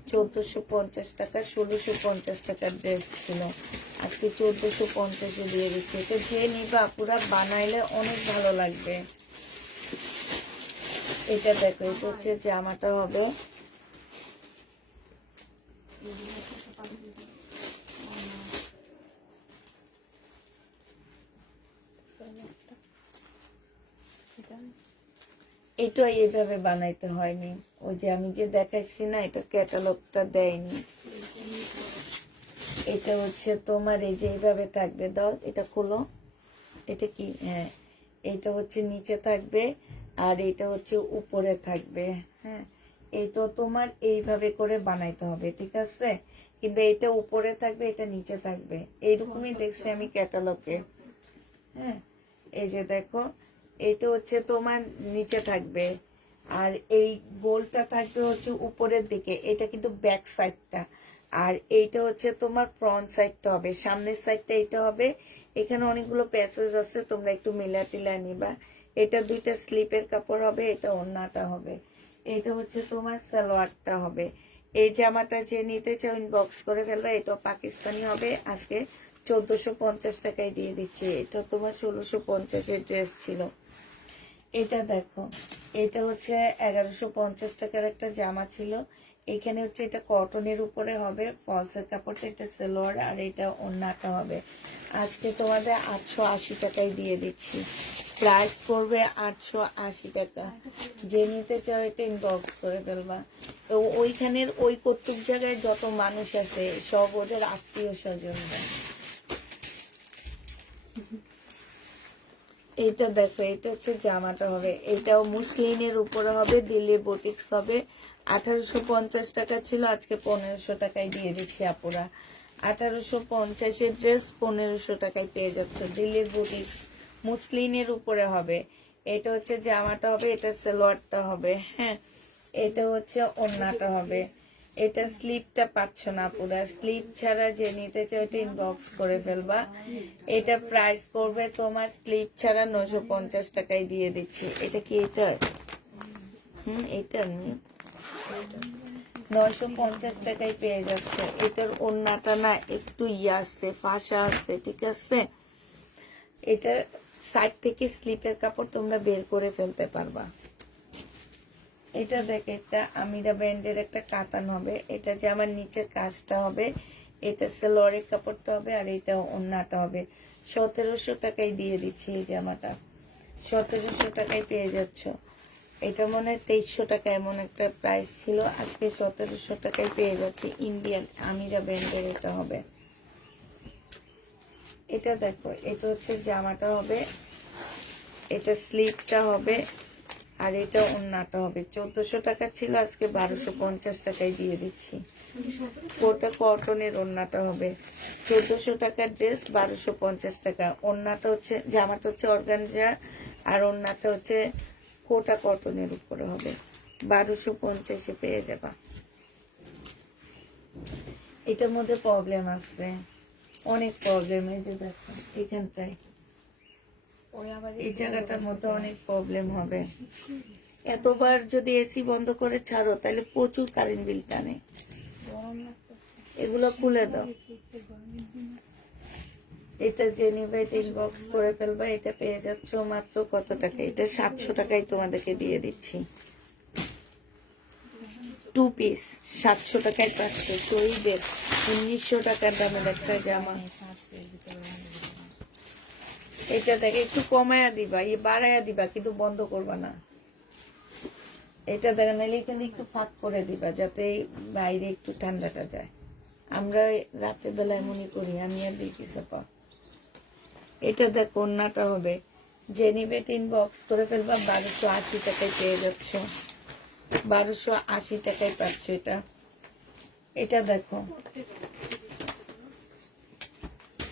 1450 টাকা। 1650 টাকার ড্রেস ছিল, আজকে 1450-এ দিয়ে দিচ্ছি। এটা যে নিবা পুরা বানাইলে অনেক ভালো লাগবে। এটা দেখো, এটা হচ্ছে জামাটা হবে, এটা এইভাবে বানাইতে হয়নি, ওই যে আমি যে দেখাইছি না, এটা ক্যাটালগটা দেয়নি। এটা হচ্ছে তোমার এই যে এইভাবে থাকবে, দাও এটা খোলো, এটা কি, হ্যাঁ এটা হচ্ছে নিচে থাকবে, আর এটা হচ্ছে উপরে থাকবে। হ্যাঁ, এইটা তোমার এইভাবে করে বানাইতে হবে, ঠিক আছে, কিন্তু এটা উপরে থাকবে, এটা নিচে থাকবে, এইরকমই দেখছি আমি ক্যাটালগে। হ্যাঁ, এই যে দেখো, এটা হচ্ছে তোমার নিচে থাকবে, আর এই গোলটা থাকবে হচ্ছে উপরের দিকে, এটা কিন্তু ব্যাক সাইডটা, আর এইটা হচ্ছে তোমার ফ্রন্ট সাইডটা হবে, সামনের সাইডটা এটা হবে। এখানে অনেকগুলো প্যাসেজ আছে, তোমরা একটু মিলা টিলা নিবা। এটা দুইটা স্লিপের কাপড় হবে, এটা ওড়নাটা হবে, এটা হচ্ছে তোমার সালোয়ারটা হবে। এই জামাটা যে নিতে চাও ইনবক্স করে ফেলবে। এটা পাকিস্তানি হবে, আজকে 1450 টাকায় দিয়ে দিচ্ছি। এটা তোমার 1650-এর ড্রেস ছিল। এটা দেখো, এটা হচ্ছে 1150 টাকার একটা জামা ছিল। এখানে হচ্ছে এটা কটনের উপরে হবে, ফলসের কাপড়টা, এটা সালোয়ার, আর এটা ওড়নাটা হবে। আজকে তোমাদের 880 টাকায় দিয়ে দিচ্ছি। প্রাইস পড়বে 880 টাকা। যে নিতে চাও এটা ইনবক্স করে ফেলবা। ওইখানের ওই কর্তুক জায়গায় যত মানুষ আছে সব ওদের আত্মীয় স্বজনরা। এইটা দেখো, এটা হচ্ছে জামাটা হবে, এটাও মুসলিনের উপরে হবে, দিল্লি বুটিক্স হবে। 1850 টাকা ছিল, আজকে 1500 টাকায় দিয়ে দিচ্ছি আপুরা। 1850-এর ড্রেস 1500 টাকায় পেয়ে যাচ্ছ। দিল্লির বুটিক্স, মুসলিনের উপরে হবে। এটা হচ্ছে জামাটা হবে, এটা সালোয়ারটা হবে। হ্যাঁ, এটা হচ্ছে ওড়নাটা হবে। এটা স্লিপটা পাচ্ছ না, পুরা স্লিপ ছাড়া যে নিতে চাও এটা ইনবক্স করে ফেলবা। এটা প্রাইস পড়বে তোমার স্লিপ ছাড়া 950 টাকায় দিয়ে দিচ্ছি। এটা কি এটা? এটা 950 টাকায় পেয়ে যাচ্ছে। এটার ওড়নাটা না একটু আসছে, ফাঁসা আসছে, ঠিক আছে। এটা সাইড থেকে স্লিপের কাপড় তোমরা বের করে ফেলতে পারবা। এটা দেখে, এটা আমিরা ব্র্যান্ডের একটা কাতান হবে, এটা যে আমার নিচের কাজটা হবে, এটা সালোয়ারের কাপড়টা হবে আর এটা ওড়নাটা হবে। 1700 টাকায় দিয়ে দিচ্ছি এই জামাটা, 1700 টাকায় পেয়ে যাচ্ছ। এটা মনে হয় 2300 টাকা এমন একটা প্রাইস ছিল, আজকে 1700 টাকায় পেয়ে যাচ্ছি। ইন্ডিয়ান আমিরা ব্র্যান্ডের এটা হবে। এটা দেখো, এটা হচ্ছে জামাটা হবে, এটা স্লিভটা হবে আর এটা ওড়নাটা হবে। 1400 টাকা ছিল, আজকে 1250 টাকায় দিয়ে দিচ্ছি। কোটা কটনের ওড়নাটা হবে। 1400 টাকার ড্রেস, 1250 টাকা। ওড়নাটা হচ্ছে, জামাটা হচ্ছে অর্গানজা আর ওড়নাটা হচ্ছে কোটা কটনের উপরে হবে। 1250-এ পেয়ে যাবা। এটার মধ্যে প্রবলেম আছে, অনেক প্রবলেম। এই যে দেখো এখানটায়, ওই আবার এই জায়গাটার মধ্যে অনেক প্রবলেম হবে। এতবার যদি এসি বন্ধ করে ছাড়ো তাহলে প্রচুর কারেন্ট বিল টানে। গরম লাগতেছে। এগুলো খুলে দাও। এটা যে নিবে এটা ইনবক্স করে ফেলবা। এটা পেয়ে যাচ্ছ মাত্র কত টাকা? এটা 700 টাকায় তোমাদেরকে দিয়ে দিচ্ছি। 2 পিস 700 টাকায় পাচ্ছ। শহীদের 1900 টাকার দামের একটা জামা। এটা দেখে একটু কমায়া দিবা, বাড়ায়া দিবা, কিন্তু বন্ধ করবা না। এটা দেখা নাহলে এখানে একটু ফাঁক করে দিবা, যাতে বাইরে একটু ঠান্ডাটা যায়। আমরা রাতের বেলা এমনই করি, আমি আর দেখি চাপা। এটা দেখো ওড়নাটা হবে। যে নিবে ইনবক্স করে ফেলবা। 1280 টাকায় পেয়ে যাচ্ছ, 1280 টাকায় পাচ্ছ এটা। এটা দেখো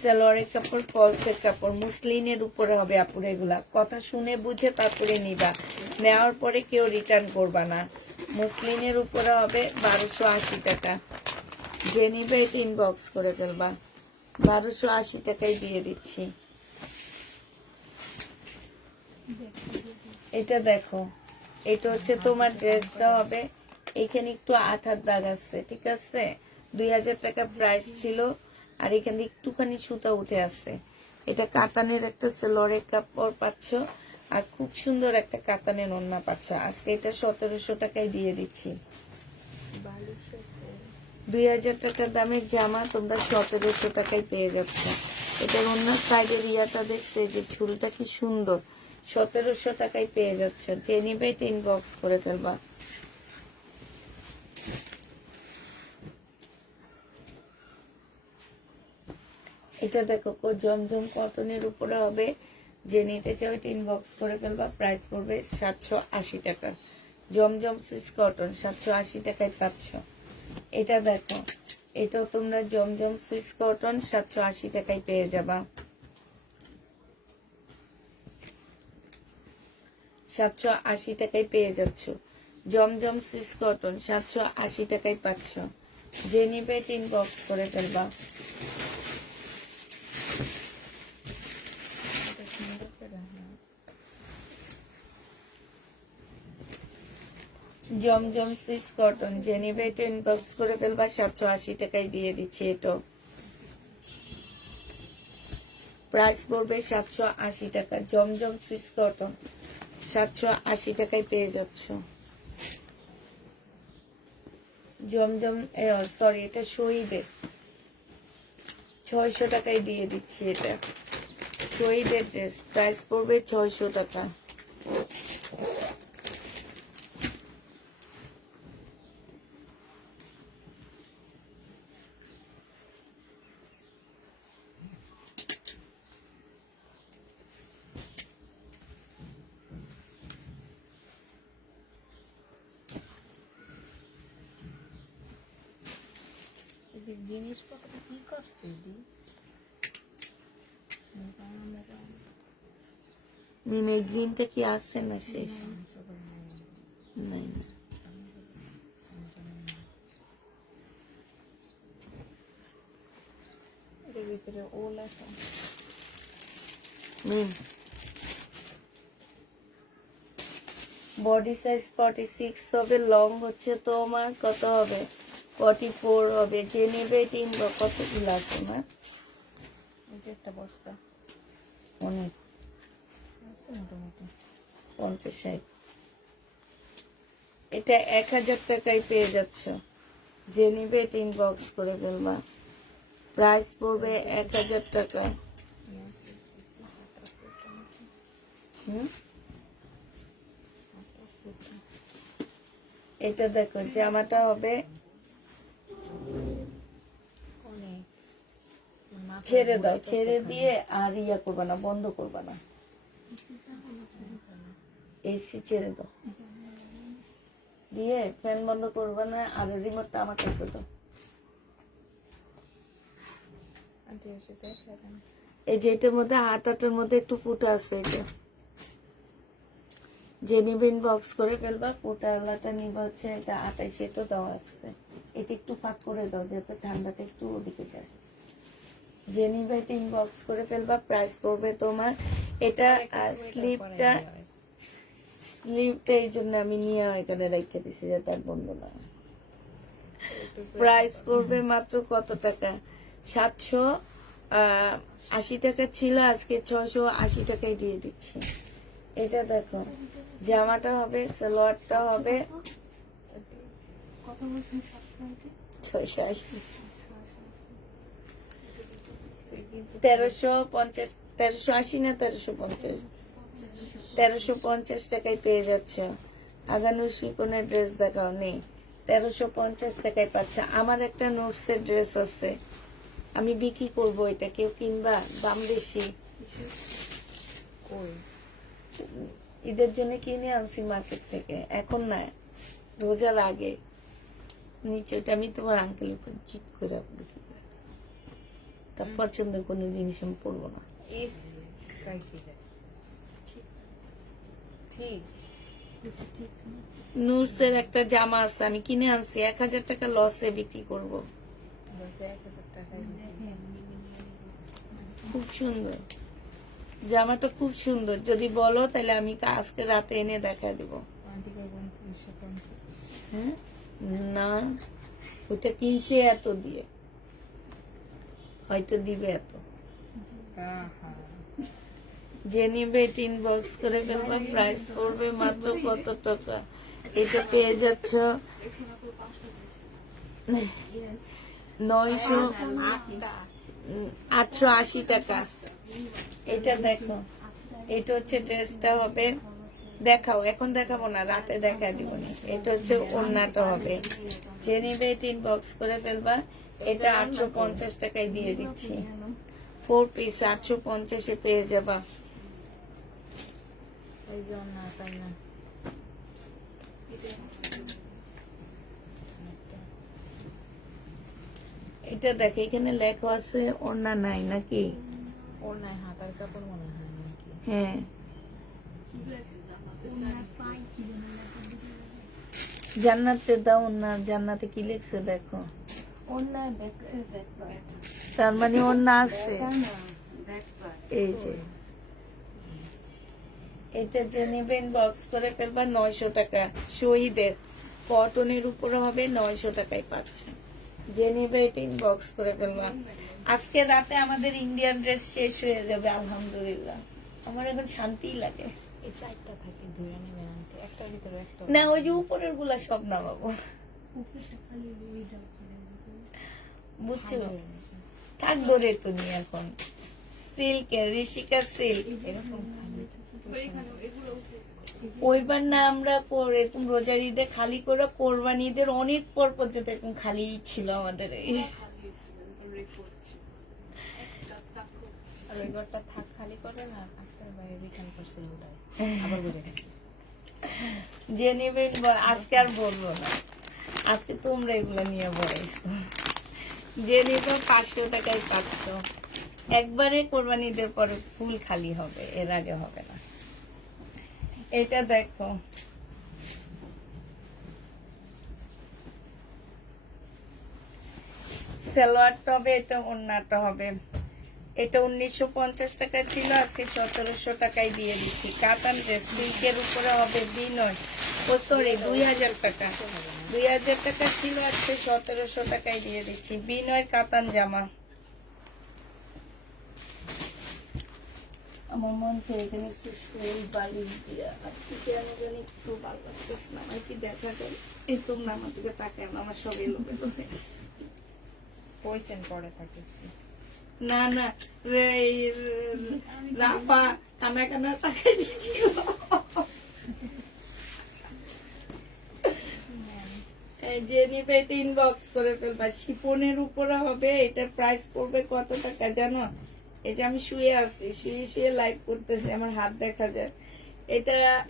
সালোয়ারের কাপড়, ফলসের কাপড়, মুসলিনের উপরে হবে আপুরে। এগুলা কথা শুনে বুঝে তারপরে নিবা, নেওয়ার পরে কেউ রিটার্ন করবা না। মুসলিনের উপরে হবে 1280 টাকা। যে নিবে এটা ইনবক্স করে ফেলবা। 1280 টাকায় দিয়ে দিচ্ছি। এটা দেখো, এটা হচ্ছে তোমার ড্রেসটা হবে। এখানে একটু আঠার দাগ আছে, ঠিক আছে। 2000 টাকা প্রাইস ছিল, আর এখানে একটুখানি সুতা উঠে আছে। এটা কাতানের একটা সালোয়ারের কাপড় পাচ্ছ, আর খুব সুন্দর একটা কাতানের ওড়না পাচ্ছ। আজকে এটা 1700 টাকায় দিয়ে দিচ্ছি। 2000 টাকার দামের জামা তোমরা 1700 টাকায় পেয়ে যাচ্ছ। এটার ওড়নার সাইডের ইয়াটা দেখছে যে ঝুলটা কি সুন্দর। 1700 টাকায় পেয়ে যাচ্ছ। যে নিবে এটা ইনবক্স করে ফেলবা। এটা দেখো জমজম কটনের উপরে হবে। যে নিতে চাও এটা ইনবক্স করে ফেলবা। প্রাইস পড়বে 780 টাকা। জমজম সুইস কটন 780 টাকায় পাচ্ছ। এটা দেখো, এটাও তোমরা জমজম সুইস কটন 780 টাকায় পেয়ে যাবা। 780 টাকায় পেয়ে যাচ্ছ। জমজম সুইস কটন 780 টাকায় পাচ্ছ। যে নিবে এটা ইনবক্স করে ফেলবা। জমজম সুইস কটন যে নিবে এটা ইনবক্স করে ফেলবা। 780 টাকায় দিয়ে দিচ্ছি। এটা প্রাইস পড়বে 780 টাকা। জমজম সুইস কটন 780 টাকায় পেয়ে যাচ্ছ। জমজম সরি, এটা শহীদের 600 টাকায় দিয়ে দিচ্ছি। এটা শহীদের ড্রেস, প্রাইস পড়বে 600 টাকা। জিনিসপত্র কি করছে মিমে গ্রিনটা কি আসছে না শেষ? নাই না। এর ভিতরে ও লেখা মিম বডি সাইজ 46 হবে, লং হচ্ছে তোমার কত হবে? 44 হবে। যে নেবে টিনবো কতগুলো আছে না? এটা একটা বস্তা অনেক, আছে মোটামুটি 50-60। এটা 1000 টাকায় পেয়ে যাচ্ছ। যে নিবে ইনবক্স করে ফেলবা। প্রাইস পড়বে 1000 টাকা। হুম, এটা দেখো জামাটা হবে, অনেক মাথা ছেড়ে দাও, ঘুরাইতেছে ছেড়ে খালি। দিয়ে আর ইয়া করবা না, বন্ধ করবা না, এসি ছেড়ে দাও, দিয়ে ফ্যান বন্ধ করবা না, আর রিমোটটা আমার কাছে দাও। আন্টি এসে দেখা দেন। এই যে এটার মধ্যে হাতাটার মধ্যে একটু ফুটা আছে, এটা যে নিবে বক্স করে ফেলবা, ফুটাওয়ালাটা নিবা হচ্ছে এটা 28, এটা দেওয়া আছে, এটা একটু ফাঁক করে দাও যাতে ঠান্ডাটা একটু ওদিকে যায়। যে নিবে এটা ইনবক্স করে ফেলবা, প্রাইস পড়বে তোমার, এটা স্লিপটা এই জন্য আমি নিয়ে এখানে রেখে দিছি যাতে আর বন্ধ না হয়। প্রাইস পড়বে মাত্র কত টাকা, 780 টাকা ছিল, আজকে 680 টাকায় দিয়ে দিচ্ছি। এটা দেখো জামাটা হবে, সালোয়ারটা হবে 680, 1350, 1380 না 1350, 1350 টাকায় পেয়ে যাচ্ছ। আগানু শিকনের ড্রেস দেখাও, নেই, 1350 টাকায় পাচ্ছ। আমার একটা নোটসের ড্রেস আছে, আমি বিক্রি করব, এটা কেউ কিনবা? দাম বেশি, কই ঈদের জন্য কিনে আনছি মার্কেট থেকে, এখন না, রোজার আগে। নিচে ওটা আমি তোমার আঙ্কেলের উপর চিট করে বিক্রি করি। তার পছন্দের কোনো জিনিস আমি পরবো না। ইস কাইতে যায় ঠিক নুরসের একটা জামা আছে, আমি কিনে আনছি, 1000 টাকা লসে বিক্রি করব। বলতে 1000 টাকায় খুব সুন্দর জামাটা, খুব সুন্দর। যদি বলো তাহলে আমি আজকে রাতে এনে দেখা দিব। আন্টি কইবেন 350। হ্যাঁ, না ওটা কিনছে এত দিয়ে, হয়তো দিবে এত। আহা যে নিবে ইনবক্স করে ফেলবা, প্রাইস পড়বে মাত্র কত টাকা, এটা পেয়ে যাচ্ছ 880 টাকা। এটা দেখো, এটা হচ্ছে ড্রেসটা হবে, দেখাও, এখন দেখাবো না, রাতে দেখা দিব না। এটা হচ্ছে ওড়নাটা হবে, যে নিবে ইনবক্স করে ফেলবা, এটা 850 টাকায় দিয়ে দিচ্ছি, 4 পিস 850-এ পেয়ে যাবা। এই জন্য তাই না এটা দেখে এখানে লেখা আছে ওড়না নাই নাকি? ওর নাই হাতার কাপড় মনে হয় নাকি হ্যাঁ, জান্নাতে দাও না, জান্নাতে কি লিখছে দেখো, তার মানে ওড়না আছে। এই যে এটা যে নেবেন বক্স করে ফেলবা, 900 টাকা, শহীদের কটনের উপরে হবে, 900 টাকায় পাচ্ছে। যে নেবে এটা ইনবক্স করে ফেলবা। আজকে রাতে আমাদের ইন্ডিয়ান ড্রেস শেষ হয়ে যাবে আলহামদুলিল্লাহ, আমার এখন শান্তিই লাগে। এই চারটা থাকে ধরে নেবেন আন্টি একটার ভিতরে একটা না, ওই যে উপরের গুলা সব নামাবো, বুঝছো? থাকবো রে তুমি এখন, সিল্কের, ঋষিকা সিল্ক, এরকম খালি ওইবার না আমরা এরকম রোজার ঈদে খালি করে, কোরবানি ঈদের অনেক পর পর্যন্ত এরকম খালি ছিল আমাদের। আর ওই ঘরটা থাক খালি করে না আজকের বাইরে রিটার্ন করছে ওটাই আবার বুঝে গেছে যে নেবেন আজকে আর বলবো না, আজকে তোমরা এগুলা নিয়ে বলাইছো। যে নেবে 500 টাকায় পাচ্ছ, একবারে কোরবানি ঈদের পরে ফুল খালি হবে, এর আগে হবে না। এটা দেখো, সালোয়ারটা হবে, এটা ওড়নাটা হবে। এটা 1950 টাকা ছিল, আজকে 1700 টাকায় দিয়ে দিচ্ছি। কাতান ড্রেস, সিল্কের উপরে হবে, বিনয়, ও সরি 2000 টাকা, 2000 টাকা ছিল, আজকে 1700 টাকায় দিয়ে দিচ্ছি। বিনয় কাতান জামা। আমার মন চাই এখানে একটু শোল বালিশ দিয়া, আজকে কেন জানি একটু ভালো লাগতেছে না, আমার কি দেখা যায়? এই তোমরা আমার দিকে তাকায় না, আমার সব এলোমেলো হয়ে গেছে। কইছেন পরে থাকতেছি না না রাফা কানা কানা তাকাই দিচ্ছিল। এই যে নিবে এটা ইনবক্স করে ফেলবা। শিপনের উপরে হবে, এটার প্রাইস পড়বে কত টাকা জানো? এই যে আমি শুয়ে আছি, শুয়ে শুয়ে লাইভ করতেছি, আমার হাত দেখা যায়।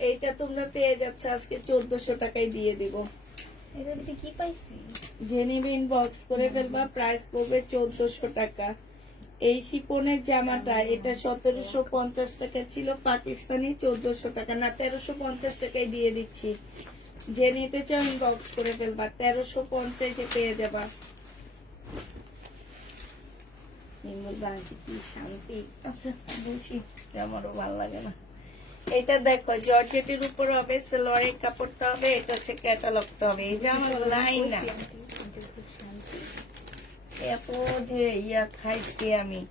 এইটা তোমরা পেয়ে যাচ্ছে আজকে 1400 টাকায় দিয়ে দিব। এটার ভিতরে কি পাইছি? যে নিবে ইনবক্স করে ফেলবা, প্রাইস পড়বে 1400 টাকা। এই শিপনের জামাটা এটা 1750 টাকা ছিল পাকিস্তানি, 1400 টাকা না 1350 টাকায় দিয়ে দিচ্ছি। যে নিতে চাও ইনবক্স করে ফেলবা, 1350 পেয়ে যাবা। কি শান্তি। আচ্ছা বুঝি, আমারও ভালো লাগে না। এটা দেখো জর্জেটের উপর হবে, সালোয়ারের কাপড়টা হবে, এটা হচ্ছে ক্যাটালগটা হবে। এই জামার লাইন না খুব শান্তি। এত যে ইয়া খাইছি আমি।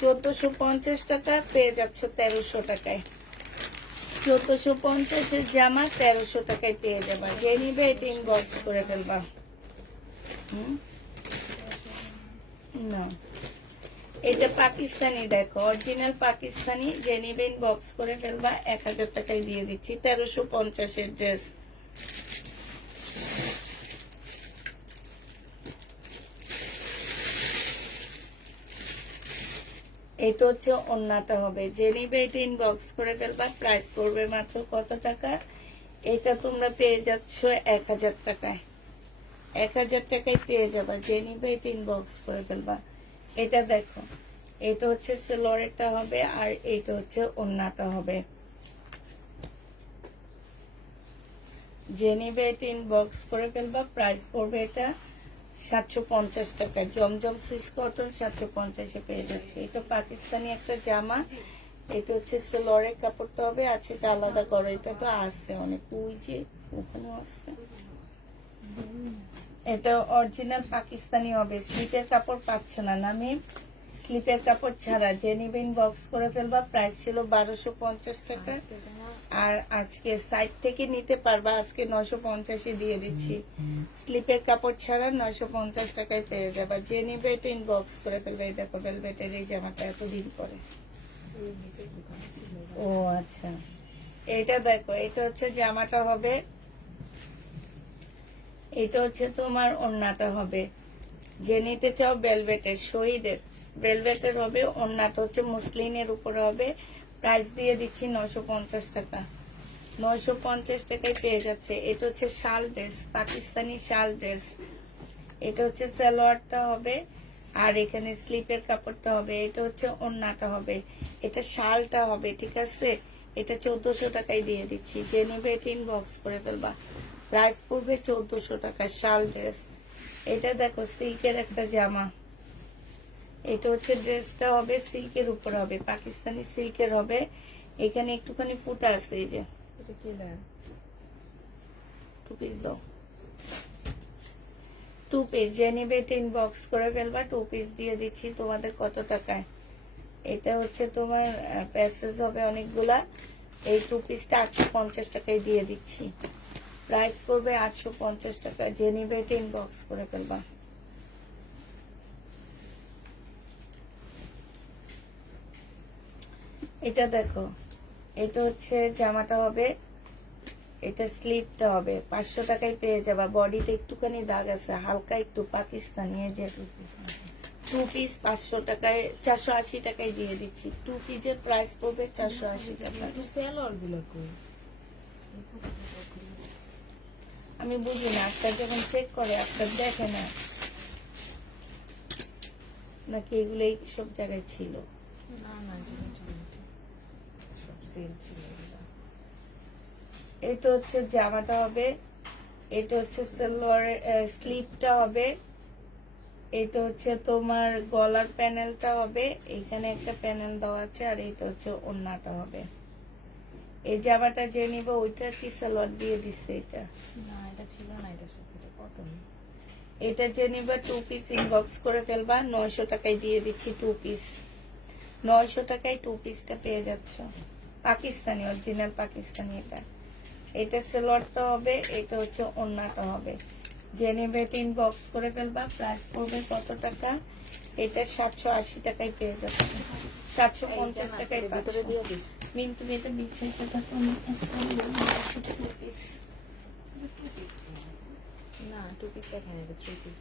1450 টাকা পেয়ে যাচ্ছ 1300 টাকায়। 1450 জামা 1300 টাকায় পেয়ে যাবা। যে নিবে এটা ইনবক্স করে ফেলবা। না এটা পাকিস্তানি, দেখো অরিজিনাল পাকিস্তানি। যে নিবে ইনবক্স করে ফেলবা, 1000 টাকায় দিয়ে দিচ্ছি। 1350 ড্রেস। এটা হচ্ছে ওন্নাটা হবে। যে নিবে এটা ইনবক্স করে ফেলবা, প্রাইস পড়বে মাত্র কত টাকা? এটা তোমরা পেয়ে যাচ্ছ 1000 টাকায়। 1000 টাকায় পেয়ে যাবা। যে নিবে এটা ইনবক্স করে ফেলবা। এটা দেখো, এটা হচ্ছে সালোয়ারটা হবে, আর এটা হচ্ছে ওন্নাটা হবে। যে নিবে এটা ইনবক্স করে ফেলবা, প্রাইস পড়বে এটা 750 টাকা। জমজম সুইস কটন 750 পেয়ে যাচ্ছে। এটা পাকিস্তানি একটা জামা। এটা হচ্ছে সালোয়ারের কাপড়টা হবে, আছে এটা আলাদা করো। এটা তো আছে অনেক, ওই যে ওখানেও আছে। এটা অরিজিনাল পাকিস্তানি হবে। স্লিপের কাপড় পাচ্ছে না আমি, স্লিপের কাপড় ছাড়া। যে নিবে ইনবক্স করে ফেলবা, প্রাইস ছিল 1250 টাকা। আর আজকে সাইড থেকে নিতে পারবা, আজকে 950 দিয়ে দিচ্ছি। স্লিপের কাপড় ছাড়া 950 টাকায় পেয়ে যাবা। যে নিবে এটা ইনবক্স করে ফেলবে। এই দেখো ভেলভেটের এই জামাটা এতদিন পরে। ও আচ্ছা, এটা দেখো, এটা হচ্ছে জামাটা হবে, এটা হচ্ছে তোমার ওড়নাটা হবে। যে নিতে চাও ভেলভেটের, শহীদের ভেলভেটের হবে। ওড়নাটা হচ্ছে মুসলিনের উপরে হবে। প্রাইস দিয়ে দিচ্ছি 950 টাকা। 950 টাকায় পেয়ে যাচ্ছে। এটা হচ্ছে শাল ড্রেস, পাকিস্তানি শাল ড্রেস। এটা হচ্ছে সালোয়ারটা হবে, আর এখানে স্লিপের কাপড়টা হবে। এটা হচ্ছে ওড়নাটা হবে, এটা শালটা হবে। ঠিক আছে, এটা 1400 টাকায় দিয়ে দিচ্ছি। যে নিবে এটা ইনবক্স করে ফেলবা, প্রাইস পড়বে 1400 টাকা। শাল ড্রেস। এটা দেখো সিল্কের একটা জামা। এটা হচ্ছে ড্রেসটা হবে সিল্কের উপর হবে, পাকিস্তানি সিল্কের হবে। এখানে একটুখানি ফুটা আছে, এই যে এটা কি দেন? 2 পিস দাও, 2 পিস। যে নিবে এটা ইনবক্স করে ফেলবা, 2 পিস দিয়ে দিচ্ছি তোমাদের কত টাকায়? এটা হচ্ছে তোমার প্যাসেজ হবে অনেকগুলা। এই 2 পিসটা 850 টাকায় দিয়ে দিচ্ছি। প্রাইস করবে 850 টাকা। যে নিবে এটা ইনবক্স করে ফেলবা। এটা দেখো, এটা হচ্ছে জামাটা হবে, এটা স্লিপটা হবে। 500 টাকায় পেয়ে যাবা। বডিতে একটুখানি দাগ আছে, হালকা একটু পাকিস্তানি। এই যে 2 পিস 500 টাকায়, 480 টাকায় দিয়ে দিচ্ছি। 2 পিসের প্রাইস পড়বে 480 টাকা। সেলর গুলো কই? আমি বুঝি না, আপনার যখন চেক করে আপনার দেখে না নাকি এগুলো সব জায়গায় ছিল। না না, সব সেল ছিল এগুলো। এটা হচ্ছে জামাটা হবে, এটা হচ্ছে সালোয়ার স্লিপটা হবে, এটা হচ্ছে তোমার গলার প্যানেলটা হবে, এখানে একটা প্যানেল দেওয়া আছে, আর এটা হচ্ছে ওড়নাটা হবে। এই জামাটা যে নিব ওইটা কি সালোয়ার দিয়ে দিচ্ছে? এটা না, এটা ছিল না, এটা সাথে কটন। এটা যে নিবা 2 পিস ইনবক্স করে ফেলবা, 900 টাকায় দিয়ে দিচ্ছি 2 পিস। 900 টাকায় 2 পিসটা পেয়ে যাচ্ছ। পাকিস্তানি, অরিজিনাল পাকিস্তানি। এটা এটা সালোয়ারটা হবে, এটা হচ্ছে ওড়নাটা হবে। যে নেবে ইনবক্স করে ফেলবা। প্রাইস পড়বে কত টাকা? এটা 780 টাকায় পেয়ে যাচ্ছে, 750 টাকায় ভিতরে দিয়ে পাচ্ছ। দিস। মিন তুমি এটা বিছাইতে থাকো, আমি একটা two piece। না 2 পিস দেখেন, এটা 3 পিস।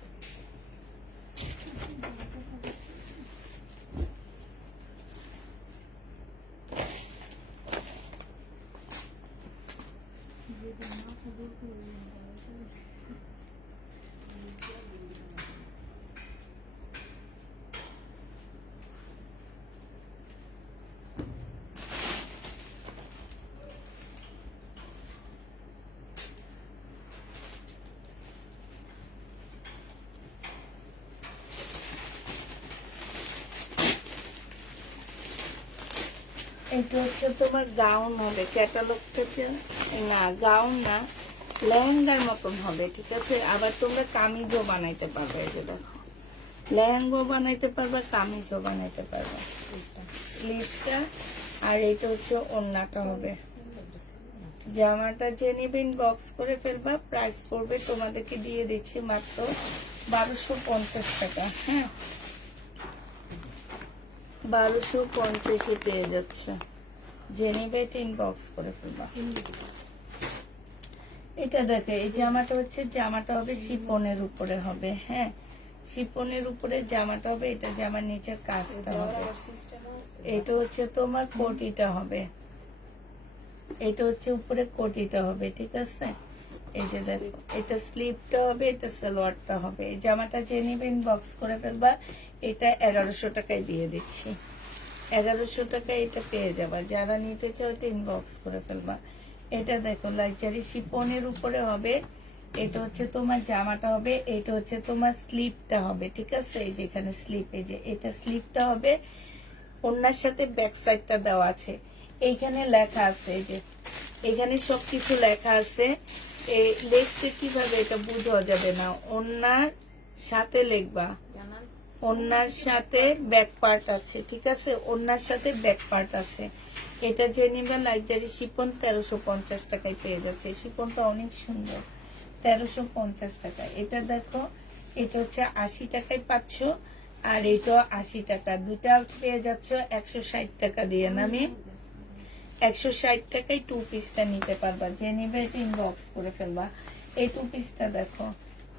এটা হচ্ছে তোমার গাউন হবে ক্যাটালগ থেকে, না গাউন না, লেহেঙ্গার মতন হবে, ঠিক আছে। আবার তোমরা কামিজও বানাইতে পারবে, এই যে দেখো, লেহেঙ্গাও বানাইতে পারবে, কামিজও বানাইতে পারবে। স্লিভসটা আর এটা হচ্ছে ওড়নাটা হবে। জামাটা যে নিবেন বক্স করে ফেলবা। প্রাইস পড়বে তোমাদেরকে দিয়ে দিচ্ছি মাত্র 1250 টাকা। হ্যাঁ, 1250 পেয়ে যাচ্ছে। যে নিবে ইনবক্স করে ফেলবা। এটা দেখে এই জামাটা হচ্ছে, জামাটা হবে শিপনের উপরে হবে। হ্যাঁ, শিপনের উপরে জামাটা হবে। এটা জামার নিচের কাজটা হবে। এটা হচ্ছে তোমার কোটিটা হবে, এটা হচ্ছে উপরে কোটিটা হবে, ঠিক আছে। এই যে দেখো, এটা স্লিভটা হবে, এটা সালোয়ারটা হবে। এই জামাটা যে নিবে ইনবক্স করে ফেলবা। এটা 1100 টাকায় দিয়ে দিচ্ছি, 1100 টাকায় এটা পেয়ে যাবা। যারা নিতে চাও এটা ইনবক্স করে ফেলবা। এটা দেখো লাক্সারি শিপনের উপরে হবে। এটা হচ্ছে তোমার জামাটা হবে, এটা হচ্ছে তোমার স্লিভটা হবে, ঠিক আছে। এই যে এখানে স্লিভ, এই যে এটা স্লিভটা হবে। ওনার সাথে ব্যাক সাইডটা দেওয়া আছে, এইখানে লেখা আছে, এই যে এখানে সবকিছু লেখা আছে। এই লেখছে কিভাবে এটা বোঝা যাবে না, ওনার সাথে লিখবা, ওনার সাথে ব্যাক পার্ট আছে, ঠিক আছে। ওনার সাথে ব্যাক পার্ট আছে। এটা যে নিবে লাক্সারি শিপন 1350 টাকায় পেয়ে যাচ্ছে। শিপনটা অনেক সুন্দর, 1350 টাকা। এটা দেখো, এটা হচ্ছে 80 টাকায় পাচ্ছ, আর এটা 80 টাকা। দুটা পেয়ে যাচ্ছ 160 টাকা দিয়ে। আমি 160 টাকায় 2 পিসটা নিতে পারবা। যে নিবে এটা ইনবক্স করে ফেলবা। এই 2 পিসটা দেখো,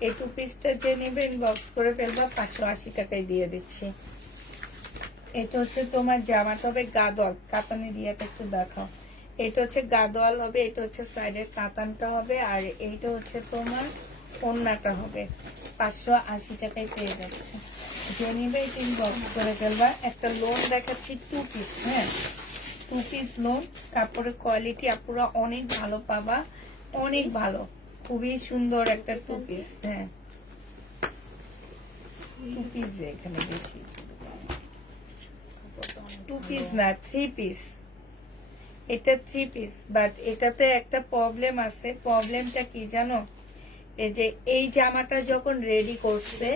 এই 2 পিসটা যে নিবে ইনবক্স করে ফেলবা। 580 টাকায় দিয়ে দিচ্ছি। এটা হচ্ছে তোমার জামাটা হবে গাদোয়াল, কাতানের ইয়েটা একটু দেখাও। এটা হচ্ছে গাদোয়াল হবে, এটা হচ্ছে সাইডের কাতানটা হবে, আর এইটা হচ্ছে তোমার ওড়নাটা হবে। 580 টাকায় পেয়ে যাচ্ছে। যে নিবে এটা ইনবক্স করে ফেলবা। একটা লোন দেখাচ্ছি 2 পিস। হ্যাঁ, 2 পিস লোন। কাপড়ের কোয়ালিটি আপুরা অনেক ভালো পাবা, অনেক ভালো, খুবই সুন্দর একটা 2 পিস। হ্যাঁ, 2 পিস এখানে বেশি, 2 পিস না 3 পিস। এটা 3 পিস, বাট এটাতে একটা প্রবলেম আছে। প্রবলেমটা কি জানো? এই যে এই জামাটা যখন রেডি করছে,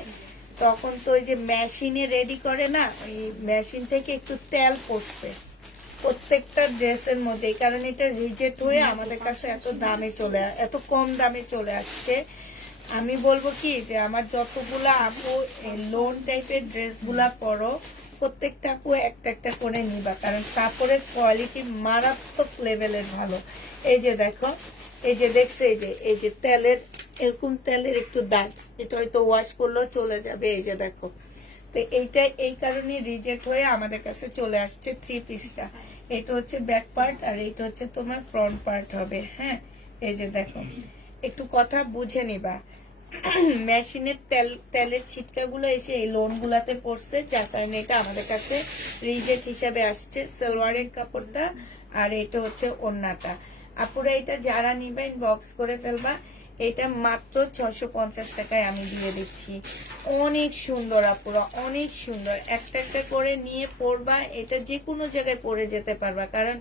তখন তো ওই যে মেশিনে রেডি করে না, ওই মেশিন থেকে একটু তেল পড়ছে প্রত্যেকটা ড্রেসের মধ্যে। এই কারণে এটা রিজেক্ট হয়ে আমাদের কাছে এত কম দামে চলে আসছে। আমি বলবো কি, যে আমার যতগুলা আপু লোন টাইপের ড্রেসগুলা পরো, প্রত্যেকটা আপু একটা একটা করে নিবা, কারণ কাপড়ের কোয়ালিটি মারাত্মক লেভেলের ভালো। এই যে দেখো, এই যে দেখছো, এই যে তেলের, এরকম তেলের একটু দাগ, এটা হয়তো ওয়াশ করলেও চলে যাবে। এই যে দেখো, তো এইটা এই কারণে রিজেক্ট হয়ে আমাদের কাছে চলে আসছে 3 পিসটা। এটা হচ্ছে ব্যাক পার্ট, আর এটা হচ্ছে তোমার ফ্রন্ট পার্ট হবে। হ্যাঁ, এই যে দেখো, একটু কথা বুঝে নিবা। মেশিনের তেলের ছিটকাগুলো এসে এই লোন গুলাতে পড়ছে, যার কারণে এটা আমাদের কাছে রিজেক্ট হিসাবে আসছে। সালোয়ারের কাপড়টা আর এটা হচ্ছে ওড়নাটা। আপুরা এটা যারা নিবেন বক্স করে ফেলবা। এটা মাত্র 650 টাকায় আমি দিয়ে দিচ্ছি। অনেক সুন্দর আপুরা, অনেক সুন্দর। একটা একটা করে নিয়ে পরবা, এটা যে কোনো জায়গায় পরে যেতে পারবা, কারণ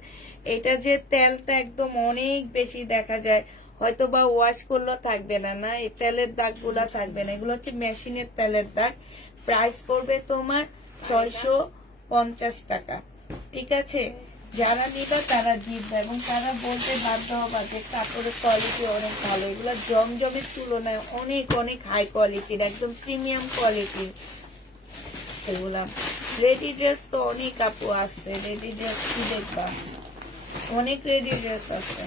এটা যে তেলটা একদম অনেক বেশি দেখা যায়, হয়তো বা ওয়াশ করলেও থাকবে না, না এই তেলের দাগগুলা থাকবে না। এগুলো হচ্ছে মেশিনের তেলের দাগ। প্রাইস পড়বে তোমার 650 টাকা, ঠিক আছে। যারা নিবে তারা জিতবে এবং তারা বলতে বাধ্য হবা যে কাপড়ের কোয়ালিটি অনেক ভালো, এগুলো জমজমের তুলনায় অনেক অনেক হাই কোয়ালিটির, একদম প্রিমিয়াম কোয়ালিটি এগুলা। রেডি ড্রেস তো অনেক আপু আছে, রেডি ড্রেস কি দেখবা, অনেক রেডি ড্রেস আছে।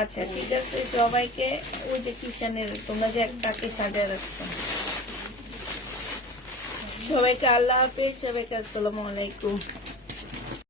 আচ্ছা ঠিক আছে, সবাইকে ওই যে কিষানের তোমরা যে একটাকে সাজিয়ে রাখছো, সবাইকে আল্লাহ হাফেজ, সবাইকে আসসালামু আলাইকুম।